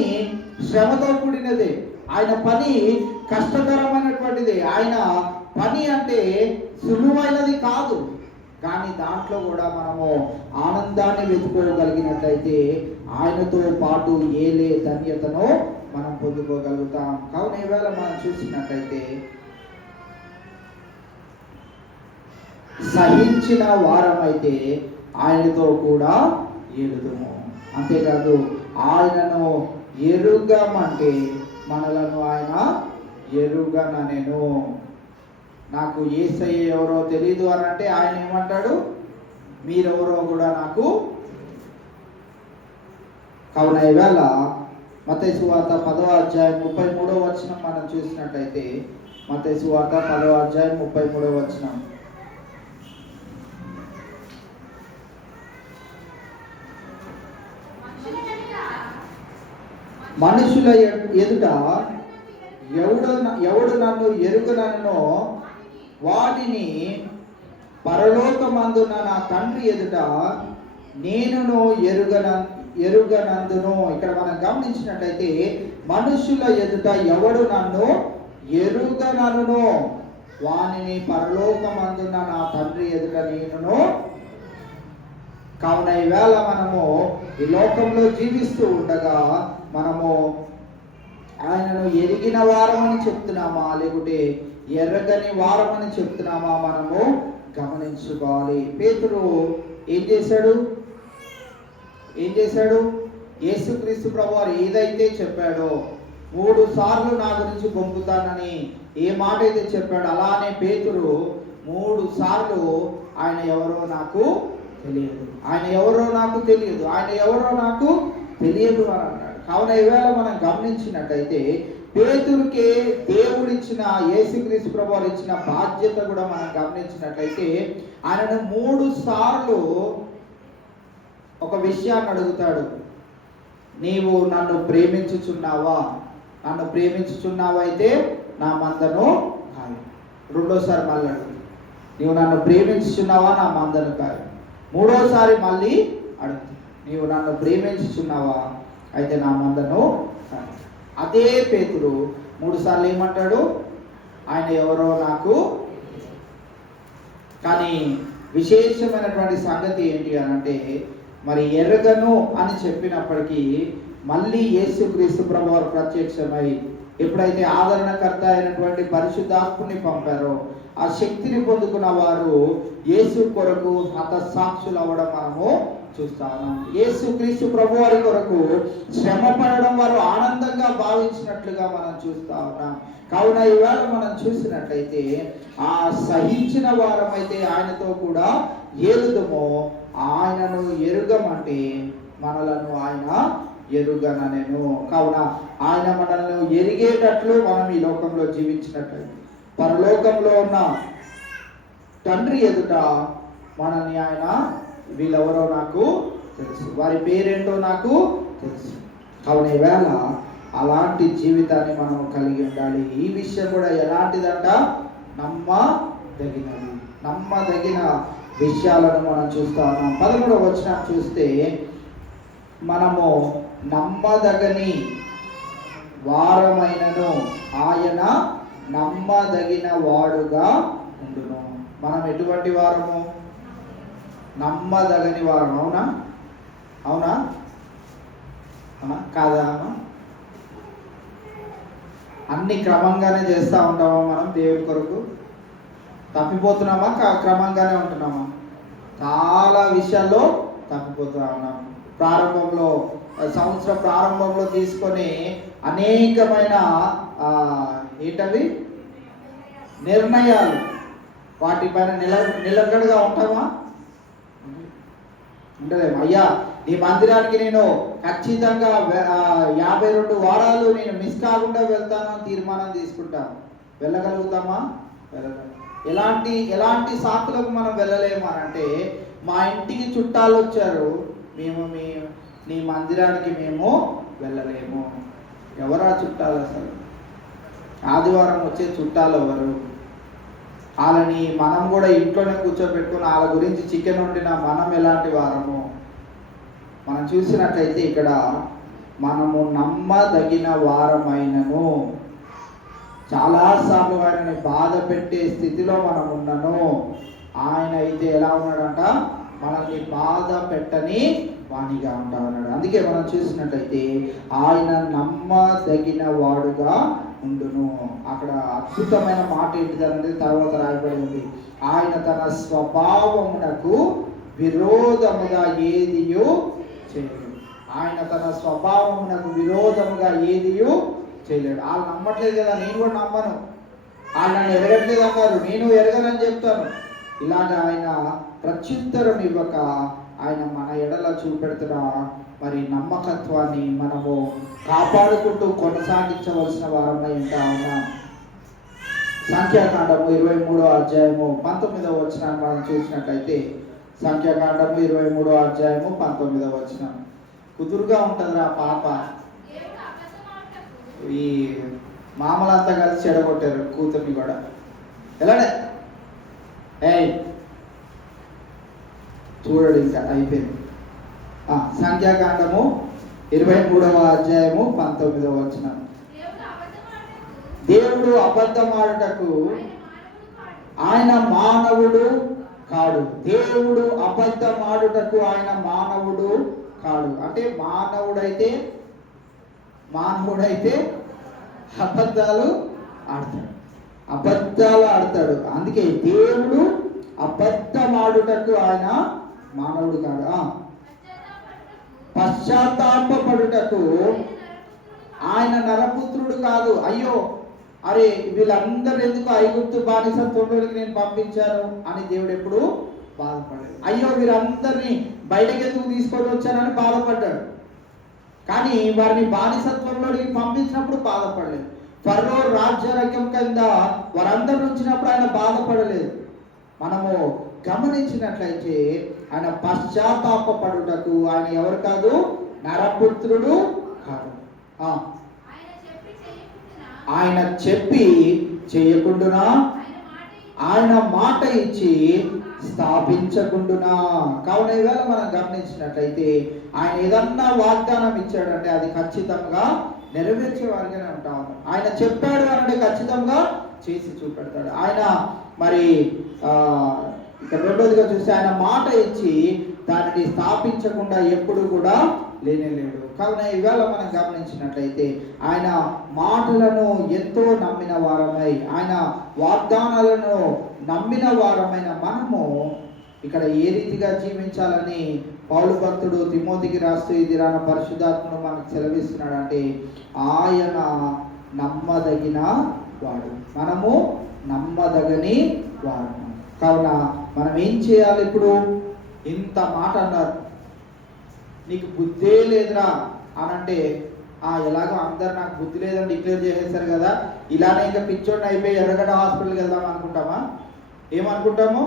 శ్రమతో కూడినదే, ఆయన పని కష్టతరమైనటువంటిది. ఆయన పని అంటే సులువైనది కాదు. కానీ దాంట్లో కూడా మనము ఆనందాన్ని వెతుకోగలిగినట్లయితే ఆయనతో పాటు ఏలే ధన్యతను మనం పొందుకోగలుగుతాం. కావున ఈవేళ మనం చూసినట్లయితే సహించిన వారమైతే ఆయనతో కూడా ఏలుదుము. అంతేకాదు ఆయనను ఎరుగమంటే మనలను ఆయన ఎరుగననెను. నాకు యేసయ్య ఎవరో తెలీదు అని అంటే ఆయన ఏమంటాడు? మీరెవరో కూడా నాకు. కావున ఈవేళ మత్తయి సువార్త 10వ అధ్యాయం 33వ వచనం మనం చూసినట్లయితే, మత్తయి సువార్త 10వ అధ్యాయం 33వ వచనం. మనుషుల ఎదుట ఎవడు నన్ను ఎరుగననో వాటిని పరలోకమందున నా తండ్రి ఎదుట నేనును ఎరుగనందును. ఇక్కడ మనం గమనించినట్లయితే మనుషుల ఎదుట ఎవడు నన్ను ఎరుగననునో వానిని పరలోకమందున నా తండ్రి ఎదుట నేనును. కావున ఈవేళ మనము ఈ లోకంలో జీవిస్తూ ఉండగా మనము ఆయనను ఎరిగిన వారమని చెప్తున్నామా లేకుంటే ఎరగని వారమని చెప్తున్నామా మనము గమనించుకోవాలి. పేతురు ఏం చేశాడు? యేసుక్రీస్తు ప్రభువారు ఏదైతే చెప్పాడో 3 సార్లు నా గురించి పంపుతానని ఏ మాట అయితే చెప్పాడో అలానే పేతురు 3 సార్లు ఆయన ఎవరో నాకు తెలియదు, ఆయన ఎవరో నాకు తెలియదు, ఆయన ఎవరో నాకు తెలియదు అని అన్నాడు. కావున ఈవేళ మనం గమనించినట్టయితే పేతురుకే దేవుడిచ్చిన, యేసుక్రీస్తు ప్రభువారు ఇచ్చిన బాధ్యత కూడా మనం గమనించినట్లయితే ఆయనను 3 సార్లు ఒక విషయాన్ని అడుగుతాడు. నీవు నన్ను ప్రేమించుచున్నావా? నన్ను ప్రేమించుచున్నావా అయితే నా మందను కాయు. రెండోసారి మళ్ళీ అడుగు, నీవు నన్ను ప్రేమించుచున్నావా? నా మందను కాయు. మూడోసారి మళ్ళీ అడుగు, నీవు నన్ను ప్రేమించుచున్నావా? అయితే నా మందను కాయు. అదే పేతురు 3 సార్లు ఏమంటాడు? ఆయన ఎవరో నాకు. కానీ విశేషమైనటువంటి సంగతి ఏంటి అని అంటే, మరి ఎరగను అని చెప్పినప్పటికీ మళ్ళీ యేసుక్రీస్తు ప్రభువారు ప్రత్యక్షమై ఎప్పుడైతే ఆదరణకర్త అయినటువంటి పరిశుద్ధాత్ముని పంపారో ఆ శక్తిని పొందుకున్న వారు యేసు కొరకు హతసాక్షులు అవ్వడం మనము చూస్తా ఉన్నాం. యేసుక్రీస్తు ప్రభువారి కొరకు శ్రమ పడడం వారు ఆనందంగా భావించినట్లుగా మనం చూస్తా ఉన్నాం. కావున ఈవేళ మనం చూసినట్లయితే ఆ సహించిన వారమైతే ఆయనతో కూడా ఏలుదుమో ఆయనను ఎరుగమంటే మనలను ఆయన ఎరుగననెను. కావున ఆయన మనల్ని ఎరిగేటట్లు మనం ఈ లోకంలో జీవించినట్లయితే పరలోకంలో ఉన్న తండ్రి ఎదుట మనల్ని ఆయన వీళ్ళెవరో నాకు తెలుసు, వారి పేరేంటో నాకు తెలుసు. కావున ఈవేళ అలాంటి జీవితాన్ని మనం కలిగి ఉండాలి. ఈ విషయం కూడా ఎలాంటిదంట? నమ్మదగిన విషయాలను మనం చూస్తా ఉన్నాం. 11వ వచనం చూస్తే మనము నమ్మదగని వారమైనను ఆయన నమ్మదగిన వాడుగా ఉండును. మనం ఎటువంటి వారము? నమ్మదగని వారం. అవునా? అవునా కాదా? అన్ని క్రమంగానే చేస్తూ ఉంటామా మనం దేవుడి కొరకు? తప్పిపోతున్నామా? క్రమంగానే ఉంటున్నామా? చాలా విషయాల్లో తప్పిపోతూ ఉన్నాము. ప్రారంభంలో సంవత్సరం ప్రారంభంలో తీసుకొని అనేకమైన ఏంటవి నిర్ణయాలు, వాటిపైన నిలకడగా ఉంటామా? ఉండలేము. అయ్యా నీ మందిరానికి నేను ఖచ్చితంగా 52 వారాలు నేను మిస్ కాకుండా వెళ్తానని తీర్మానం తీసుకుంటాను. వెళ్ళగలుగుతామా? ఎలాంటి సాకులకు మనం వెళ్ళలేము అని అంటే, మా ఇంటికి చుట్టాలు వచ్చారు, మేము నీ మందిరానికి మేము వెళ్ళలేము. ఎవరా చుట్టాలు? అసలు ఆదివారం వచ్చే చుట్టాలు ఎవరు? వాళ్ళని మనం కూడా ఇంట్లోనే కూర్చోబెట్టుకుని వాళ్ళ గురించి చికెన్ వండిన మనం ఎలాంటి వారము? మనం చూసినట్లయితే ఇక్కడ మనము నమ్మదగిన వారమైనను, చాలాసార్లు ఆయనని బాధ పెట్టే స్థితిలో మనం ఉన్నను. ఆయన అయితే ఎలా ఉన్నాడంట? మనల్ని బాధ పెట్టని వాణిగా ఉంటా ఉన్నాడు. అందుకే మనం చూసినట్లయితే ఆయన నమ్మదగిన వాడుగా ఉండును. అక్కడ అద్భుతమైన మాట ఏంటిదనేది తర్వాత రాయబడి ఉంది. ఆయన తన స్వభావమునకు విరోధముగా ఏదియు చేయలేడు. ఆయన తన స్వభావమునకు విరోధముగా ఏదియు చేయలేడు. వాళ్ళు నమ్మట్లేదు కదా, నేను కూడా నమ్మను. వాళ్ళు నన్ను ఎరగట్లేదు అన్నారు, నేను ఎరగనని చెప్తాను. ఇలాగ ఆయన ప్రత్యుత్తరం ఇవ్వక ఆయన మన ఎడల చూపెడుతున్న మరి నమ్మకత్వాన్ని మనము కాపాడుకుంటూ కొనసాగించవలసిన వారమై ఉంటా ఉన్నాం. సంఖ్యాకాండము 23వ అధ్యాయము 19వ వచనాన్ని మనం చూసినట్లయితే, సంఖ్యాకాండము 23వ అధ్యాయము 19వ వచనం. కుదురుగా ఉంటుందిరా పాప. ఈ మామలంతా కలిసి చెడగొట్టారు కూతుర్ని కూడా. ఎలానే చూడండి, ఇంకా అయిపోయింది. సంఖ్యాకాండము 23వ అధ్యాయము 19వ వచనం. దేవుడు అబద్ధమాడుటకు ఆయన మానవుడు కాడు. దేవుడు అబద్ధమాడుటకు ఆయన మానవుడు కాడు. అంటే మానవుడైతే అబద్ధాలు ఆడతాడు. అందుకే దేవుడు అబద్ధమాడుటకు ఆయన మానవుడు కాడు. పశ్చాత్తాపపడుటకు ఆయన నరపుత్రుడు కాదు. అయ్యో అరే వీళ్ళందరూ ఎందుకు ఐగుప్తు బానిసత్వంలోకి నేను పంపించాను అని దేవుడు ఎప్పుడు బాధపడ్డాడు. అయ్యో వీరందరినీ బయటకు ఎందుకు తీసుకొని వచ్చానని బాధపడ్డాడు. కానీ వారిని బానిసత్వంలోకి పంపించినప్పుడు బాధపడలేదు. ఫరో రాజ్యారోగ్యం కింద వారందరూ ఉంచినప్పుడు ఆయన బాధపడలేదు. మనము గమనించినట్లయితే ఆయన పశ్చాత్తాపపడుటకు ఆయన ఎవరు కాదు? నరపుత్రుడు కాదు. ఆయన చెప్పి చేయకుండునా, ఆయన మాట ఇచ్చి స్థాపించకుండునా. కావున ఈవేళ మనం గమనించినట్లయితే ఆయన ఏదన్నా వాగ్దానం ఇచ్చాడంటే అది ఖచ్చితంగా నెరవేర్చే వారిగానే ఉంటా ఉన్నాం. ఆయన చెప్పాడు అంటే ఖచ్చితంగా చేసి చూపెడతాడు. ఆయన మరి ఇక్కడ రెండోదిగా చూస్తే ఆయన మాట ఇచ్చి దానిని స్థాపించకుండా ఎప్పుడు కూడా లేనేలేడు. కావున ఈవేళ మనం గమనించినట్లయితే ఆయన మాటలను ఎంతో నమ్మిన వారమై, ఆయన వాగ్దానాలను నమ్మిన వారమైన మనము ఇక్కడ ఏ రీతిగా జీవించాలని పౌలు భక్తుడు తిమోతికి రాస్తూ ఇది రాన పరిశుద్ధాత్మను మనకు సెలవిస్తున్నాడు. అంటే ఆయన నమ్మదగిన వాడు, మనము నమ్మదగని వాడు. కావున మనం ఏం చేయాలి? ఇప్పుడు ఇంత మాట అన్నారు, నీకు బుద్ధే లేదురా అని అంటే, ఎలాగో అందరు నాకు బుద్ధి లేదని డిక్లేర్ చేసేస్తారు కదా, ఇలానే ఇంకా పిచ్చోడిని అయిపోయి ఎర్రగడ్డ హాస్పిటల్కి వెళ్దాం అనుకుంటామా? ఏమనుకుంటాము?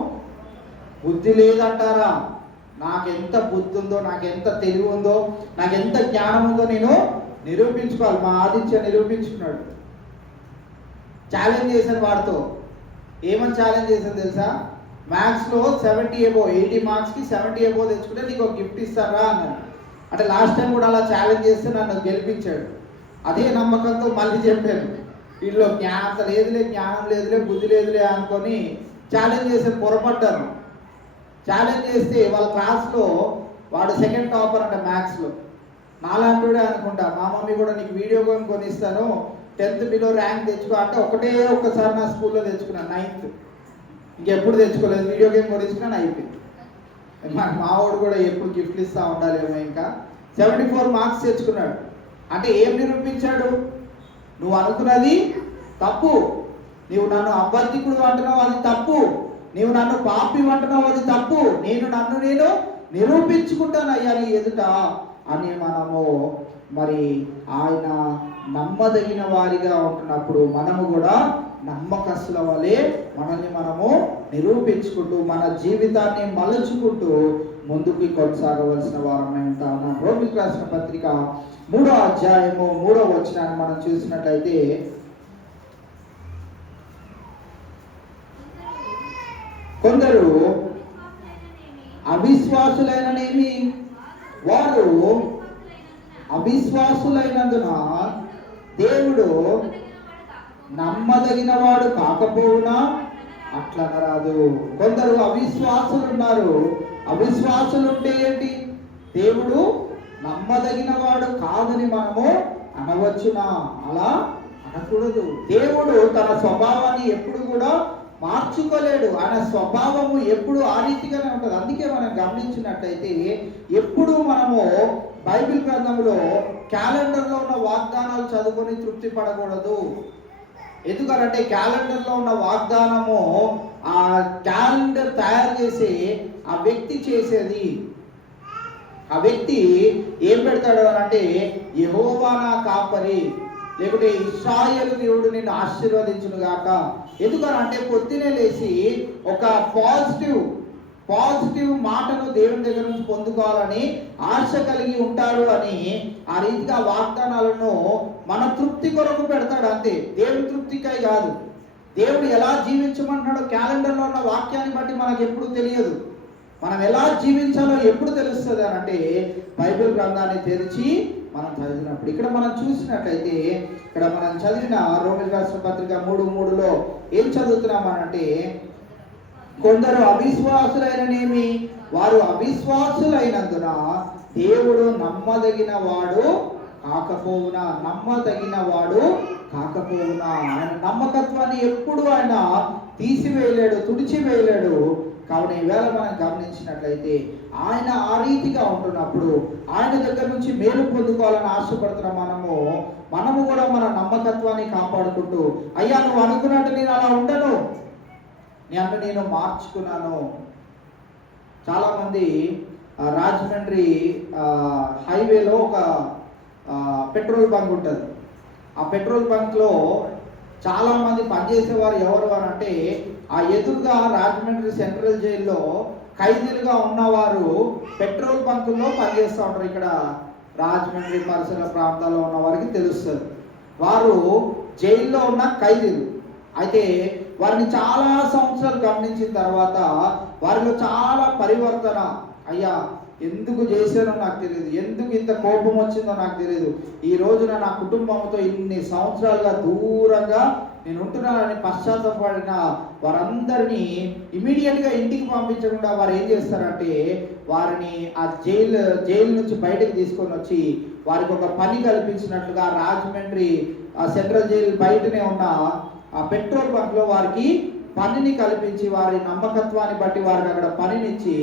బుద్ధి లేదంటారా? నాకెంత బుద్ధి ఉందో, నాకెంత తెలివి ఉందో, నాకెంత జ్ఞానం ఉందో నేను నిరూపించుకోవాలి. మా ఆదిత్య నిరూపించుకున్నాడు. ఛాలెంజ్ చేశాను వాడితో. ఏమని ఛాలెంజ్ చేశాను తెలుసా? మ్యాథ్స్లో 70 above, 80 మార్క్స్కి 70 above తెచ్చుకుంటే నీకు ఒక గిఫ్ట్ ఇస్తారా అన్నాడు. అంటే లాస్ట్ టైం కూడా అలా ఛాలెంజ్ చేస్తే నన్ను గెలిపించాడు. అదే నమ్మకంతో మళ్ళీ చెప్పాను, వీళ్ళు జ్ఞానం లేదులే బుద్ధి లేదులే అనుకొని ఛాలెంజ్ చేసి పొరపడ్డాను. ఛాలెంజ్ చేస్తే వాళ్ళ క్లాస్లో వాడు సెకండ్ టాపర్ అంట మ్యాథ్స్లో. నాలాంటివాడే అనుకుంటా. మా మమ్మీ కూడా నీకు వీడియో గేమ్ కొనిస్తాను, 10th బిలో ర్యాంక్ తెచ్చుకో అంటే ఒక్కసారి నా స్కూల్లో తెచ్చుకున్నాను, 9th. ఇంకెప్పుడు తెచ్చుకోలేదు. వీడియో గేమ్ కొనించుకున్నాను, అయిపోయింది. మావాడు కూడా ఎప్పుడు గిఫ్ట్లు ఇస్తూ ఉండాలేమో. ఇంకా 74 మార్క్స్ తెచ్చుకున్నాడు. అంటే ఏం నిరూపించాడు? నువ్వు అనుకున్నది తప్పు, నీవు నన్ను అబద్ధికుడు అంటున్నావు అది తప్పు, నీవు నన్ను పాపి అంటున్నావు అది తప్పు, నన్ను నేను నిరూపించుకుంటాను అయ్యా నీ ఎదుట అని మనము మరి ఆయన నమ్మదగిన వారిగా ఉంటున్నప్పుడు మనము కూడా నమ్మకస్తుల వలె మనల్ని మనము నిరూపించుకుంటూ మన జీవితాన్ని మలుచుకుంటూ ముందుకు కొనసాగవలసిన వారమై ఉంటాము. రోమిలకు రాసిన పత్రిక 3వ అధ్యాయము 3వ వచనాన్ని మనం చూసినట్లయితే, కొందరు అవిశ్వాసులైననేమి, వారు అవిశ్వాసులైనందున దేవుడు నమ్మదగిన వాడు కాకపోవునా అట్లనరాదు. కొందరు అవిశ్వాసులు ఉన్నారు. అవిశ్వాసులు ఉంటే ఏంటి? దేవుడు నమ్మదగిన వాడు కాదని మనము అనవచ్చునా? అలా అనకూడదు. దేవుడు తన స్వభావాన్ని ఎప్పుడు కూడా మార్చుకోలేడు. ఆయన స్వభావము ఎప్పుడు ఆ రీతిగానే ఉంటుంది. అందుకే మనం గమనించినట్టయితే ఎప్పుడు మనము బైబిల్ గ్రంథంలో క్యాలెండర్లో ఉన్న వాగ్దానాలు చదువుకొని తృప్తి పడకూడదు. ఎందుకంటే క్యాలెండర్లో ఉన్న వాగ్దానము ఆ క్యాలెండర్ తయారు చేసి ఆ వ్యక్తి చేసేది. ఆ వ్యక్తి ఏం పెడతాడు అని అంటే, యెహోవా నా కాపరి, లేకుంటే ఇశ్రాయేలు దేవుడు నిన్ను ఆశీర్వదించును గాక. ఎందుకనంటే పొద్దునే లేచి ఒక పాజిటివ్ మాటను దేవుని దగ్గర నుంచి పొందుకోవాలని ఆశ కలిగి ఉంటాడు అని ఆ రీతిగా వాగ్దానాలను మన తృప్తి కొరకు పెడతాడు అంతే, దేవుని తృప్తికై కాదు. దేవుడు ఎలా జీవించమంటున్నాడో క్యాలెండర్లో ఉన్న వాక్యాన్ని బట్టి మనకు ఎప్పుడు తెలియదు. మనం ఎలా జీవించాలో ఎప్పుడు తెలుస్తుంది అని అంటే బైబిల్ గ్రంథాన్ని తెరిచి మనం చదివినప్పుడు. ఇక్కడ మనం చూసినట్లయితే ఇక్కడ మనం చదివిన రోమిలకు రాసిన పత్రిక 3:3లో ఏం చదువుతున్నామనంటే, కొందరు అవిశ్వాసులైననేమి, వారు అవిశ్వాసులైనందున దేవుడు నమ్మదగిన వాడు కాకపోవునా. ఆయన నమ్మకత్వాన్ని ఎప్పుడు ఆయన తీసివేయలేడు, తుడిచివేయలేడు. కావున ఈవేళ మనం గమనించినట్లయితే ఆయన ఆ రీతిగా ఉంటున్నప్పుడు ఆయన దగ్గర నుంచి మేలు పొందుకోవాలని ఆశపడుతున్న మనము కూడా మన నమ్మకత్వాన్ని కాపాడుకుంటూ, అయ్యా నువ్వు అనుకున్నట్టు నేను అలా ఉండను, నేను మార్చుకున్నాను. చాలామంది రాజమండ్రి హైవేలో ఒక పెట్రోల్ బంక్ ఉంటుంది. ఆ పెట్రోల్ బంక్లో చాలామంది పనిచేసేవారు ఎవరు అని అంటే, ఆ ఎదురుగా రాజమండ్రి సెంట్రల్ జైల్లో ఖైదీలుగా ఉన్నవారు పెట్రోల్ బంకుల్లో పనిచేస్తూ ఉంటారు. ఇక్కడ రాజమండ్రి పరిసర ప్రాంతాల్లో ఉన్న వారికి తెలుస్తుంది. వారు జైల్లో ఉన్న ఖైదీలు. అయితే వారిని చాలా సంవత్సరాలు గమనించిన తర్వాత వారిలో చాలా పరివర్తన, అయ్యా ఎందుకు చేశానో నాకు తెలియదు, ఎందుకు ఇంత కోపం వచ్చిందో నాకు తెలియదు, ఈ రోజున నా కుటుంబంతో ఇన్ని సంవత్సరాలుగా దూరంగా నేను ఉంటున్నానని పశ్చాత్తపడిన వారందరినీ ఇమీడియట్గా ఇంటికి పంపించకుండా వారు ఏం చేస్తారంటే, వారిని ఆ జైలు నుంచి బయటకు తీసుకొని వచ్చి వారికి ఒక పని కల్పించినట్లుగా రాజమండ్రి సెంట్రల్ జైలు బయటనే ఉన్న ఆ పెట్రోల్ బంక్లో వారికి పనిని కల్పించి వారి నమ్మకత్వాన్ని బట్టి వారికి అక్కడ పనినిచ్చి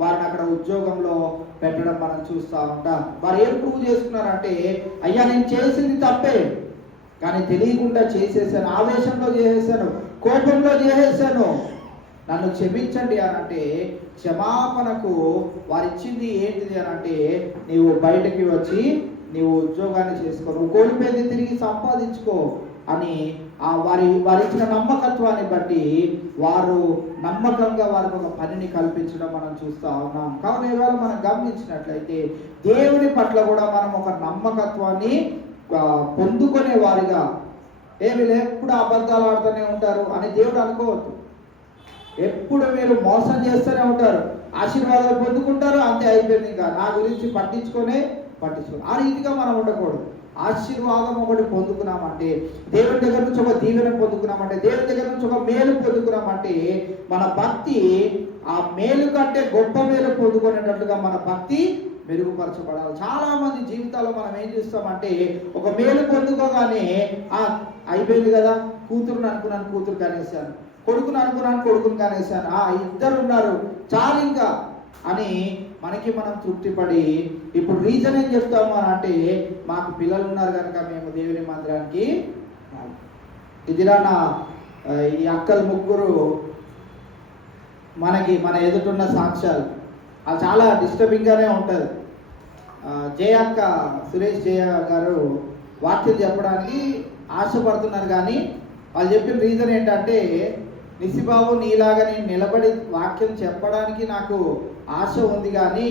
వారిని అక్కడ ఉద్యోగంలో పెట్టడం మనం చూస్తూ ఉంటాం. వారు ఏం ప్రూవ్ చేసుకున్నారంటే, అయ్యా నేను చేసింది తప్పే కానీ తెలియకుండా చేసేసాను, ఆవేశంలో చేసేసాను, కోపంలో చేసేసాను, నన్ను క్షమించండి అని అంటే, క్షమాపణకు వారిచ్చింది ఏంటిది అని అంటే, నీవు బయటకి వచ్చి నీవు ఉద్యోగాన్ని చేసుకో, నువ్వు కోల్పోయింది తిరిగి సంపాదించుకో అని వారిచ్చిన నమ్మకత్వాన్ని బట్టి వారు నమ్మకంగా వారికి ఒక పనిని కల్పించడం మనం చూస్తూ ఉన్నాం. కావున ఇవాళ మనం గమనించినట్లయితే దేవుని పట్ల కూడా మనం ఒక నమ్మకత్వాన్ని పొందుకునే వారిగా, వీళ్ళు ఎప్పుడు అబద్ధాలు ఆడుతూనే ఉంటారు అని దేవుడు అనుకోవద్దు. ఎప్పుడు మీరు మోసం చేస్తూనే ఉంటారు, ఆశీర్వాదాలు పొందుకుంటారు, అంతే అయిపోయింది, ఇంకా నా గురించి పట్టించుకో ఆ రీతిగా మనం ఉండకూడదు. ఆశీర్వాదం ఒకటి పొందుకున్నామంటే, దేవుని దగ్గర నుంచి ఒక దీవెన పొందుకున్నామంటే, దేవుని దగ్గర నుంచి ఒక మేలు పొందుకున్నామంటే, మన భక్తి ఆ మేలు కంటే గొప్ప మేలు పొందుకునేటట్లుగా మన భక్తి మెరుగుపరచబడాలి. చాలా మంది జీవితాల్లో మనం ఏం చేస్తామంటే, ఒక మేలు పొందుకోగానే అయిపోయింది కదా, కూతురుని అనుకున్నాను కూతురు కనేసాను, కొడుకుని అనుకున్నాను కొడుకుని కనేసాను, ఇద్దరు ఉన్నారు చాలు ఇంకా అని మనకి మనం తృప్తిపడి, ఇప్పుడు రీజన్ ఏం చెప్తాము అని అంటే, మాకు పిల్లలు ఉన్నారు కనుక మేము దేవుని మందిరానికి. ఇదిరా నా ఈ అక్కలు ముగ్గురు మన ఎదుటున్న సాక్ష్యాలు, అది చాలా డిస్టర్బింగ్గానే ఉంటుంది. జయక్క సురేష్ జయ గారు వాక్యం చెప్పడానికి ఆశపడుతున్నారు, కానీ వాళ్ళు చెప్పిన రీజన్ ఏంటంటే, నిసిబాబు నీలాగా నేను నిలబడి వాక్యం చెప్పడానికి నాకు ఆశ ఉంది, కానీ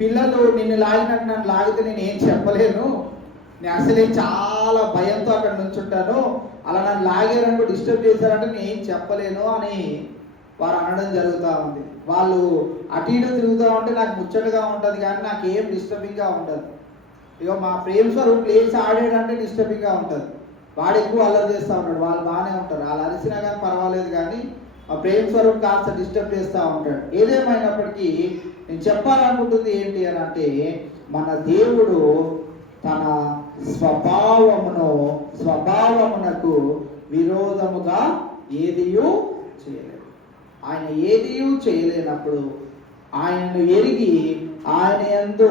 పిల్లలు నిన్ను లాగినట్టు నన్ను లాగితే నేను ఏం చెప్పలేను, నేను అసలే చాలా భయంతో అక్కడ నుంచుంటాను, అలా నన్ను లాగారనుకో డిస్టర్బ్ చేశారంటే నేను ఏం చెప్పలేను అని వారు అనడం జరుగుతూ ఉంది. వాళ్ళు అటు ఇటు తిరుగుతూ ఉంటే నాకు ముచ్చటగా ఉంటుంది, కానీ నాకు ఏం డిస్టర్బింగ్గా ఉండదు. ఇక మా ప్రేమ్ స్వరూప్ ప్లేస్ ఆడాడంటే డిస్టర్బింగ్గా ఉంటుంది, వాడు ఎక్కువ అల్లరి చేస్తూ ఉంటాడు, వాళ్ళు బాగానే ఉంటారు, వాళ్ళు అరిసినా కానీ పర్వాలేదు, కానీ ఆ ప్రేమ్ స్వరూప్ కాస్త డిస్టర్బ్ చేస్తూ ఉంటాడు. ఏదేమైనప్పటికీ నేను చెప్పాలనుకుంటుంది ఏంటి అని అంటే, మన దేవుడు తన స్వభావమునకు విరోధముగా ఏదియూ చేయలేడు. ఆయన ఏదియూ చేయలేనప్పుడు ఆయనను ఎరిగి ఆయన యందు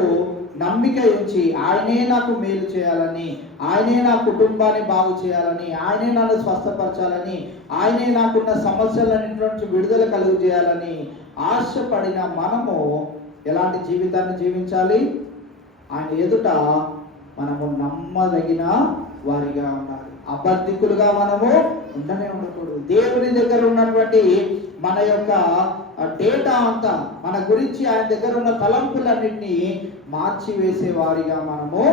నమ్మిక ఉంచి, ఆయనే నాకు మేలు చేయాలని, ఆయనే నా కుటుంబాన్ని బాగు చేయాలని, ఆయనే నన్ను స్వస్థపరచాలని, ఆయనే నాకున్న సమస్యలన్నింటి నుంచి విడుదల కలుగు చేయాలని ఆశపడిన మనము ఎలాంటి జీవితాన్ని జీవించాలి? ఆయన ఎదుట మనము నమ్మదగిన వారిగా ఉండాలి, అబద్ధికులుగా మనము ఉండకూడదు. దేవుని దగ్గర ఉన్నటువంటి మన యొక్క డేటా అంతా, మన గురించి ఆయన దగ్గర ఉన్న తలంపులన్నింటినీ మార్చివేసే వారిగా మనము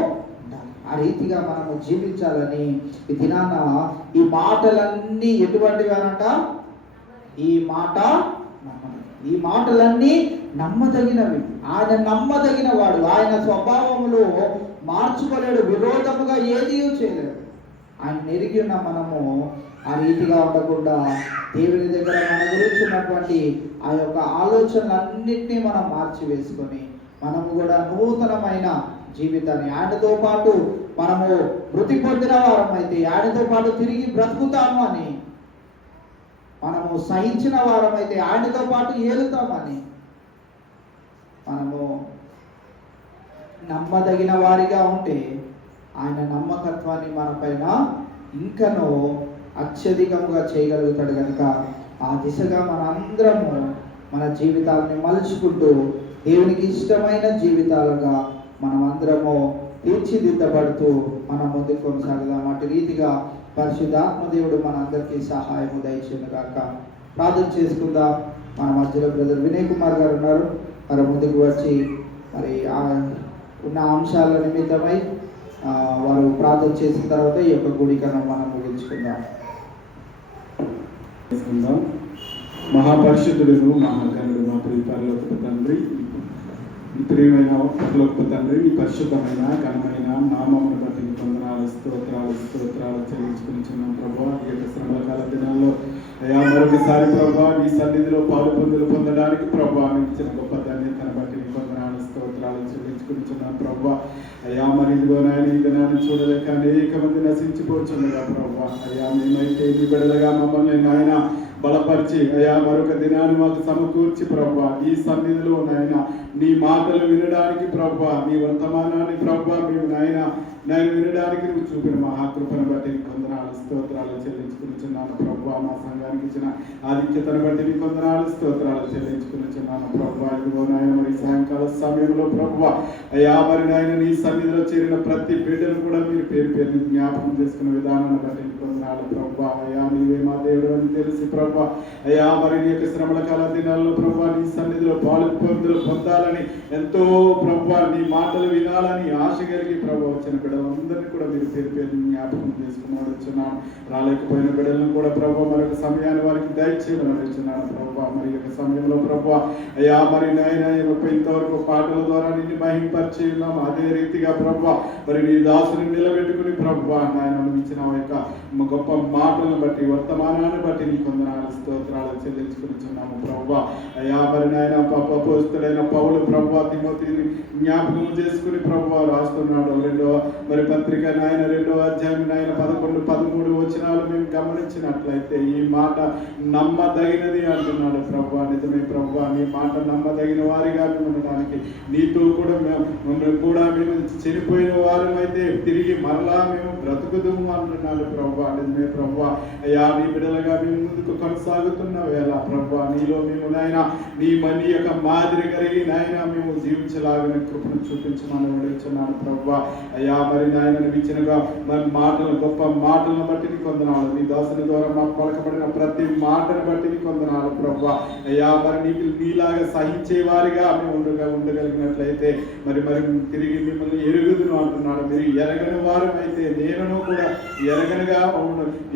ఉండాలి. ఆ రీతిగా మనము జీవించాలని ఈ దినాన ఈ మాటలన్నీ ఎటువంటివి అనంట, ఈ మాటలన్నీ నమ్మదగినవి. ఆయన నమ్మదగిన వాడు, ఆయన స్వభావములో మార్చుకోలేడు, విరోధముగా ఏదీ చేయలేడు. ఆయన ఎరిగి ఉన్న మనము ఆ రీతిగా ఉండకుండా దేవుని దగ్గర మన గురించి ఉన్నటువంటి ఆ యొక్క ఆలోచనలన్నింటినీ మనం మార్చివేసుకొని మనము కూడా నూతనమైన జీవితాన్ని, ఆయనతో పాటు మనము మృతి పొందిన వారం అయితే ఆయనతో పాటు తిరిగి బ్రతుకుతాము అని, మనము సహించిన వారం అయితే ఆయనతో పాటు ఏలుతామని, మనము నమ్మదగిన వారిగా ఉంటే ఆయన నమ్మకత్వాన్ని మన పైన ఇంకనూ అత్యధికంగా చేయగలుగుతాడు. కనుక ఆ దిశగా మనందరము మన జీవితాలని మలుచుకుంటూ దేవునికి ఇష్టమైన జీవితాలుగా మనమందరము తీర్చిదిద్దబడుతూ మన ముందుకు కొనసాగుదాం. అటు రీతిగా పరిశుద్ధాత్మ దేవుడు మనందరికీ సహాయము దయచేయును గాక. ప్రార్థన చేసుకుందాం. మన మధ్యలో బ్రదర్ వినయ్ కుమార్ గారు ఉన్నారు, వారు ముందుకు వచ్చి మరి ఉన్న అంశాల నిమిత్తమై వారు ప్రార్థన చేసిన తర్వాత ఈ యొక్క గుడికను మనం ముగించుకుందాం. మహాపరిశుద్ధుడు, మహాగణుడు, మా పరలోకపు తండ్రి, ప్రియమైన పరలోకపు తండ్రి, ఈ పరిశుద్ధమైన ఘనమైన నామమును బట్టి వందనాలు, స్తోత్రాలు చెల్లించుకునిచున్నాం ప్రభా. ఈ యొక్క శ్రమల కాల దినాల్లో అయ్యా మరొకసారి ప్రభా నీ సన్నిధిలో పొందడానికి ప్రభా మీకు ఇచ్చిన గొప్ప ధన్యతను బట్టి వందనాలు, స్తోత్రాలు చెల్లించుకునిచున్నాం ప్రభా. అయ్యా మరి ఇదిగో నాయన ఈ దినాన్ని చూడలేక అనేక మంది నశించిపోతుండగా ప్రభా, అయ్యా మేమైతే మీ బిడ్డలుగా మమ్మల్ని నాయన బలపరిచి అయా మరొక దినాన్ని మాకు సమకూర్చి ప్రభా ఈ సన్నిధిలో నాయన నీ మాటలు వినడానికి ప్రభా నీ వర్తమానాన్ని ప్రభా మేము నేను వినడానికి నువ్వు చూపిన మహాకృపను బట్టి కొందనాలు స్తోత్రాలు చెల్లించుకునిచున్నాను ప్రభా మా సంఘానికి ఇచ్చిన ఆధిక్యతను బట్టి నీ కొందనాలు స్తోత్రాలు చెల్లించుకునిచున్నాను ప్రభా ఇదిగో నాయన మరి సాయంకాల సమయంలో ప్రభా అయ్యా మరి నాయన నీ సన్నిధిలో చేరిన ప్రతి బిడ్డను కూడా మీరు పేరు జ్ఞాపకం చేసుకున్న విధానాన్ని బట్టి నీ కొందనాలు ప్రభా అయ్యా నీవే మా దేవుడు అని తెలిసి ప్రభా అయ్యా మరి నీ యొక్క శ్రమల కాల దినాల్లో ప్రభా నీ సన్నిధిలో పొందులు పొందాలని ఎంతో ప్రభా నీ మాటలు వినాలని ఆశ కలిగి ప్రభా వచ్చిన బిడ్డలందరినీ కూడా మీరు పేరు జ్ఞాపకం చేసుకున్నాడు వచ్చున్నాను రాలేకపోయిన బిడ్డలను కూడా ప్రభా మరొక సమయాన్ని వారికి దయచేయమని వచ్చున్నాను ప్రభా మరి యొక్క సమయంలో ప్రభా అయ్యా మరి నాయన ఇంతవరకు పాటల ద్వారా నిన్ను మహింపరిచి ఉన్నాము అదే రీతిగా ప్రభా మరి నీ దాసుని నిలబెట్టుకుని ప్రభా నాయన ఇచ్చిన యొక్క గొప్ప మాటలను బట్టి వర్తమానాన్ని బట్టి నీ కొందనాలు స్తోత్రాలు చెల్లించుకునిచున్నాము ప్రభా అయ్యా మరి నాయన అపోస్తలుడైన పౌలు ప్రభా తిమోతిని జ్ఞాపకం చేసుకుని ప్రభా రాస్తున్నాడు మరి పత్రిక నాయన 2వ అధ్యాయం నాయన 11-13 వచనాలు మేము గమనించినట్లయితే ఈ మాట నమ్మదగినది అంటున్నాడు ప్రభా నిజమే ప్రభా నీ మాట నమ్మదగిన వారిగా మేము ఉండడానికి నీతో కూడా మేము చనిపోయిన వారమైతే తిరిగి మరలా మేము బ్రతుకుదుము అంటున్నాడు ప్రభా నిజమే ప్రభా అయ్యా నీ బిడ్డలుగా మేము ముందుకు కొనసాగుతున్న వేళ ప్రభా నీలో మేము నాయన నీ యొక్క మాదిరి కలిగి నాయన మేము జీవించలాగిన కృపను చూపించమని అడుగుతున్నాను ప్రభా అయ్యా మరి నాయన ఇచ్చినగా మరి మాటలు గొప్ప మాటలను బట్టి నీ కొందనాలు నీ దాసుని ద్వారా మాకు పలకబడిన ప్రతి మాటను బట్టి నీ కొందనాలు ప్రభా అయ్యా మరి నీలాగా సహించే వారిగా మేము ఉండగలిగినట్లయితే మరి తిరిగి మిమ్మల్ని ఎరుగుదును అంటున్నాడు మీరు ఎరగని వారం అయితే నేను కూడా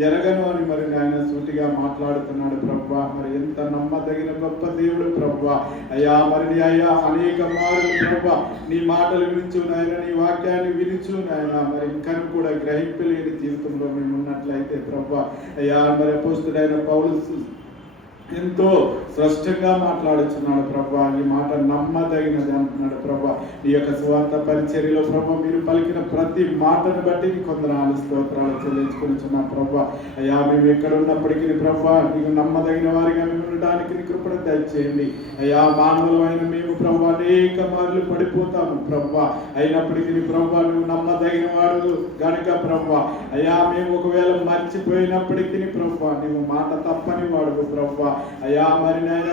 ఎరగను అని మరి ఆయన సూటిగా మాట్లాడుతున్నాడు ప్రభా మరి ఎంత నమ్మదగిన గొప్ప దేవుడు ప్రభా అయ్యా మరి అయ్యా అనేక మార్లు ప్రభా నీ మాటలు వినిచు నాయన నీ వాక్యాన్ని వినిచు నాయన మరి ఇంకా కూడా గ్రహింపలేని జీవితంలో మేము ఉన్నట్లయితే ప్రభా అయ్యా మరి అపోస్తలుడైన పౌలు ఎంతో స్పష్టంగా మాట్లాడుచున్నాడు ప్రభా ఈ మాట నమ్మదగినది అంటున్నాడు ప్రభా ఈ యొక్క స్వార్థ పరిచర్యలో ప్రభా మీరు పలికిన ప్రతి మాటను బట్టి కొందనాలు స్తోత్రాలు చెల్లించుకునిచున్నాం ప్రభా అయ్యా మేము ఎక్కడ ఉన్నప్పటికీ ప్రభా నీకు నమ్మదగిన వారిగా మేము ఉండడానికి నీ కృపను దయచేయండి అయ్యా మానవులమైన మేము ప్రభా అనేక మార్లు పడిపోతాము ప్రభా అయినప్పటికీ ప్రభా నువ్వు నమ్మదగిన వాడు గనుక ప్రభా అయ్యా మేము ఒకవేళ మర్చిపోయినప్పటికీ ప్రభా నువ్వు మాట తప్పని వాడు ప్రభా అయ్యా మరి నాయన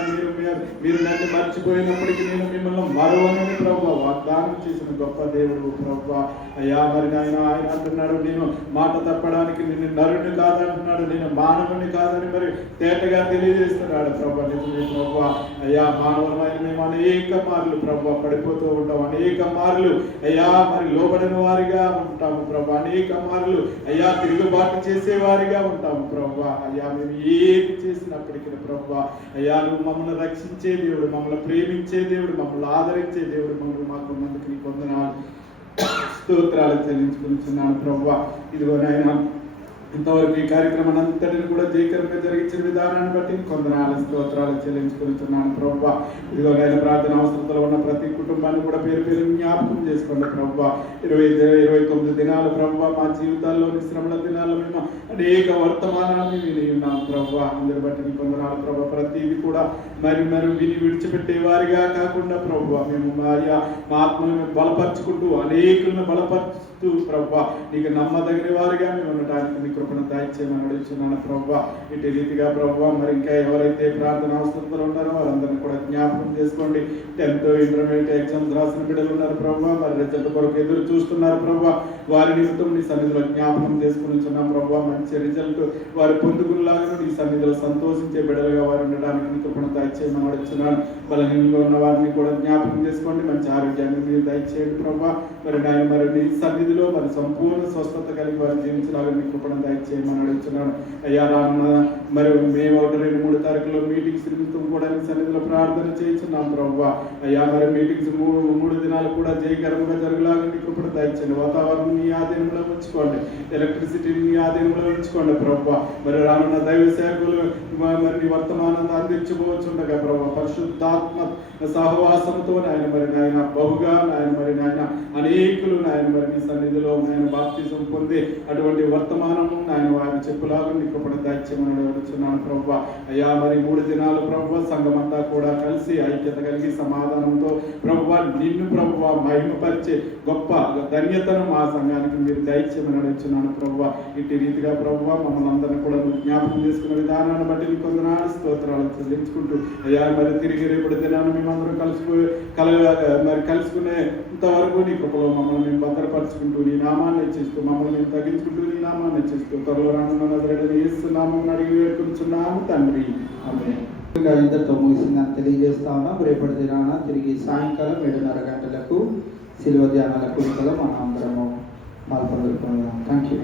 మీరు నన్ను మర్చిపోయినప్పటికీ నేను మిమ్మల్ని మరవనని ప్రభా వాగ్దానం చేసిన గొప్ప దేవుడు ప్రభా అయ్యా మరి నాయన ఆయన అంటున్నాడు నేను మాట తప్పడానికి నేను నరుని కాదంటున్నాడు నేను మానవుని కాదని మరి తేటగా తెలియజేస్తున్నాడు ప్రభా నిజమే ప్రభా అయ్యా మానవులమైన మేము అనేక మార్లు ప్రభా పడిపోతూ ఉంటాం అనేక మార్లు అయ్యా మరి లోబడిన వారిగా ఉంటాము ప్రభా అనేక మార్లు అయ్యా తిరుగుబాటు చేసే వారిగా ఉంటాము ప్రభా అయ్యా మేము ఏది చేసినప్పటికీ ప్రభా అయ్యా నువ్వు మమ్మల్ని రక్షించే దేవుడు మమ్మల్ని ప్రేమించే దేవుడు మమ్మల్ని ఆదరించే దేవుడు మమ్మల్ని మాకు ముందుకు నీ కొందనాలు స్తోత్రాలు చెల్లించుకుంటున్నాను ప్రభా ఇదిగో నాయన ఇంతవరకు ఈ కార్యక్రమం అంతటిని కూడా జయకరంగా జరిగించిన విధానాన్ని బట్టి కొందనాలు స్తోత్రాలు చెల్లించుకుంటున్నాను ప్రభా ఇదిగో నేను ప్రార్థన అవసరతలో ఉన్న ప్రతి కుటుంబాన్ని కూడా పేరు జ్ఞాపకం చేసుకోండి ప్రభా 29 దినాలు ప్రభా మా జీవితాల్లోని శ్రమల దినాల్లో మేము అనేక వర్తమానాన్ని విని ఉన్నాం ప్రభా అందరి బట్టి కొందనాలు ప్రభా ప్రతిది కూడా మరి విని విడిచిపెట్టే వారిగా కాకుండా ప్రభా మేము మా ఆత్మను బలపరుచుకుంటూ అనేకులను బలపరుస్తూ ప్రభా నీకు నమ్మదగిన వారిగా మేము ఉండటానికి నీ కృపను దయచేయమని అడుగుతున్నాను ప్రభా ఇటు రీతిగా ప్రభా మరి ఇంకా ఎవరైతే ప్రార్థన అవసరంలో ఉన్నారో వారందరినీ కూడా జ్ఞాపకం చేసుకోండి 10th ఇంటర్మీడియట్ ఎగ్జామ్స్ రాసిన బిడ్డలు ఉన్నారు ప్రభా మరి రిజల్ట్ కొరకు ఎదురు చూస్తున్నారు ప్రభా వారి నిమిత్తం నీ సన్నిధిలో జ్ఞాపకం చేసుకుని ఉన్నాం ప్రభా మంచి రిజల్ట్ వారు పొందుకునేలాగా నీ సన్నిధిలో సంతోషించే బిడ్డలుగా వారు ఉండడానికి నీ కృపను దయచేయమని అడుగుతున్నాను బలహీనంగా ఉన్న వారిని కూడా జ్ఞాపకం చేసుకోండి మంచి ఆరోగ్యాన్ని మీరు దయచేయండి ప్రభా మరి నాయన మరి నీ సన్నిధిలో మరి సంపూర్ణ స్వస్థత కలిగి వారు జీవించలాగా నీ కృపను దయచేయమని అడుగుతున్నాను అయ్యా రానున్న మరి మే 1-2-3 తారీఖులో మీటింగ్స్ నిమిత్తం కూడా నీ సన్నిధిలో ప్రార్థన చేయించున్నాం ప్రభా అయ్యా మరి మీటింగ్స్ 3 దినాలు కూడా జయకరంగా జరగలాగా నీ కృపను దయచేయండి వాతావరణం నీ ఆధీనంలో ఉంచుకోండి ఎలక్ట్రిసిటీని నీ ఆధీనంలో ఉంచుకోండి ప్రభా మరి రానున్న దైవ సేవకులు మరి నీ వర్తమానాన్ని అందించుకోవచ్చుండగా ప్రభా పరిశుద్ధ ఆత్మ సహవాసంతో నాయన మరి నాయన బహుగా నాయన మరి నాయన అనేకులు నాయన మరి నీ సన్నిధిలో నాయన బాప్తిజం పొంది అటువంటి వర్తమానము నాయన వారి చెప్పులాగా నీ కృపణ దాచ్యమని అడుగుతున్నాను ప్రభు. అయ్యా మరి 3 దినాలు ప్రభు సంఘమంతా కూడా కలిసి ఐక్యత కలిగి సమాధానంతో ప్రభు నిన్ను ప్రభు మహిమపరిచే గొప్ప ధన్యతను మా సంఘానికి మీరు దయచేయమని అడుగుతున్నాను ప్రభు. ఇట్టి రీతిగా ప్రభు మమ్మల్ని అందరినీ కూడా జ్ఞాపకం చేసుకున్న విధానాన్ని బట్టి నీ కొందనాలు స్తోత్రాలు చెల్లించుకుంటూ అయ్యా మరి తిరిగి రేపటి దినాన్ని మేమందరం కలుసుకునేంత వరకు నీ కృపలో మమ్మల్ని మేము భద్రపరుచుకుంటూ నీ నామాన్ని హెచ్చిస్తూ మమ్మల్ని మేము తగ్గించుకుంటూ నీ నామాన్ని హెచ్చిస్తూ త్వరలో రానున్న యేసునామమున అడిగి వేడుకొనుచున్నాము తండ్రి. ఆమేన్. ఇంతతో ముగిసిందని తెలియజేస్తా ఉన్నాం. రేపటి దినాన తిరిగి సాయంకాలం 7:30 గంటలకు శిలువ ధ్యానాల కూడికలో మనం అందరము పాల్పందుకుందాం. Thank you.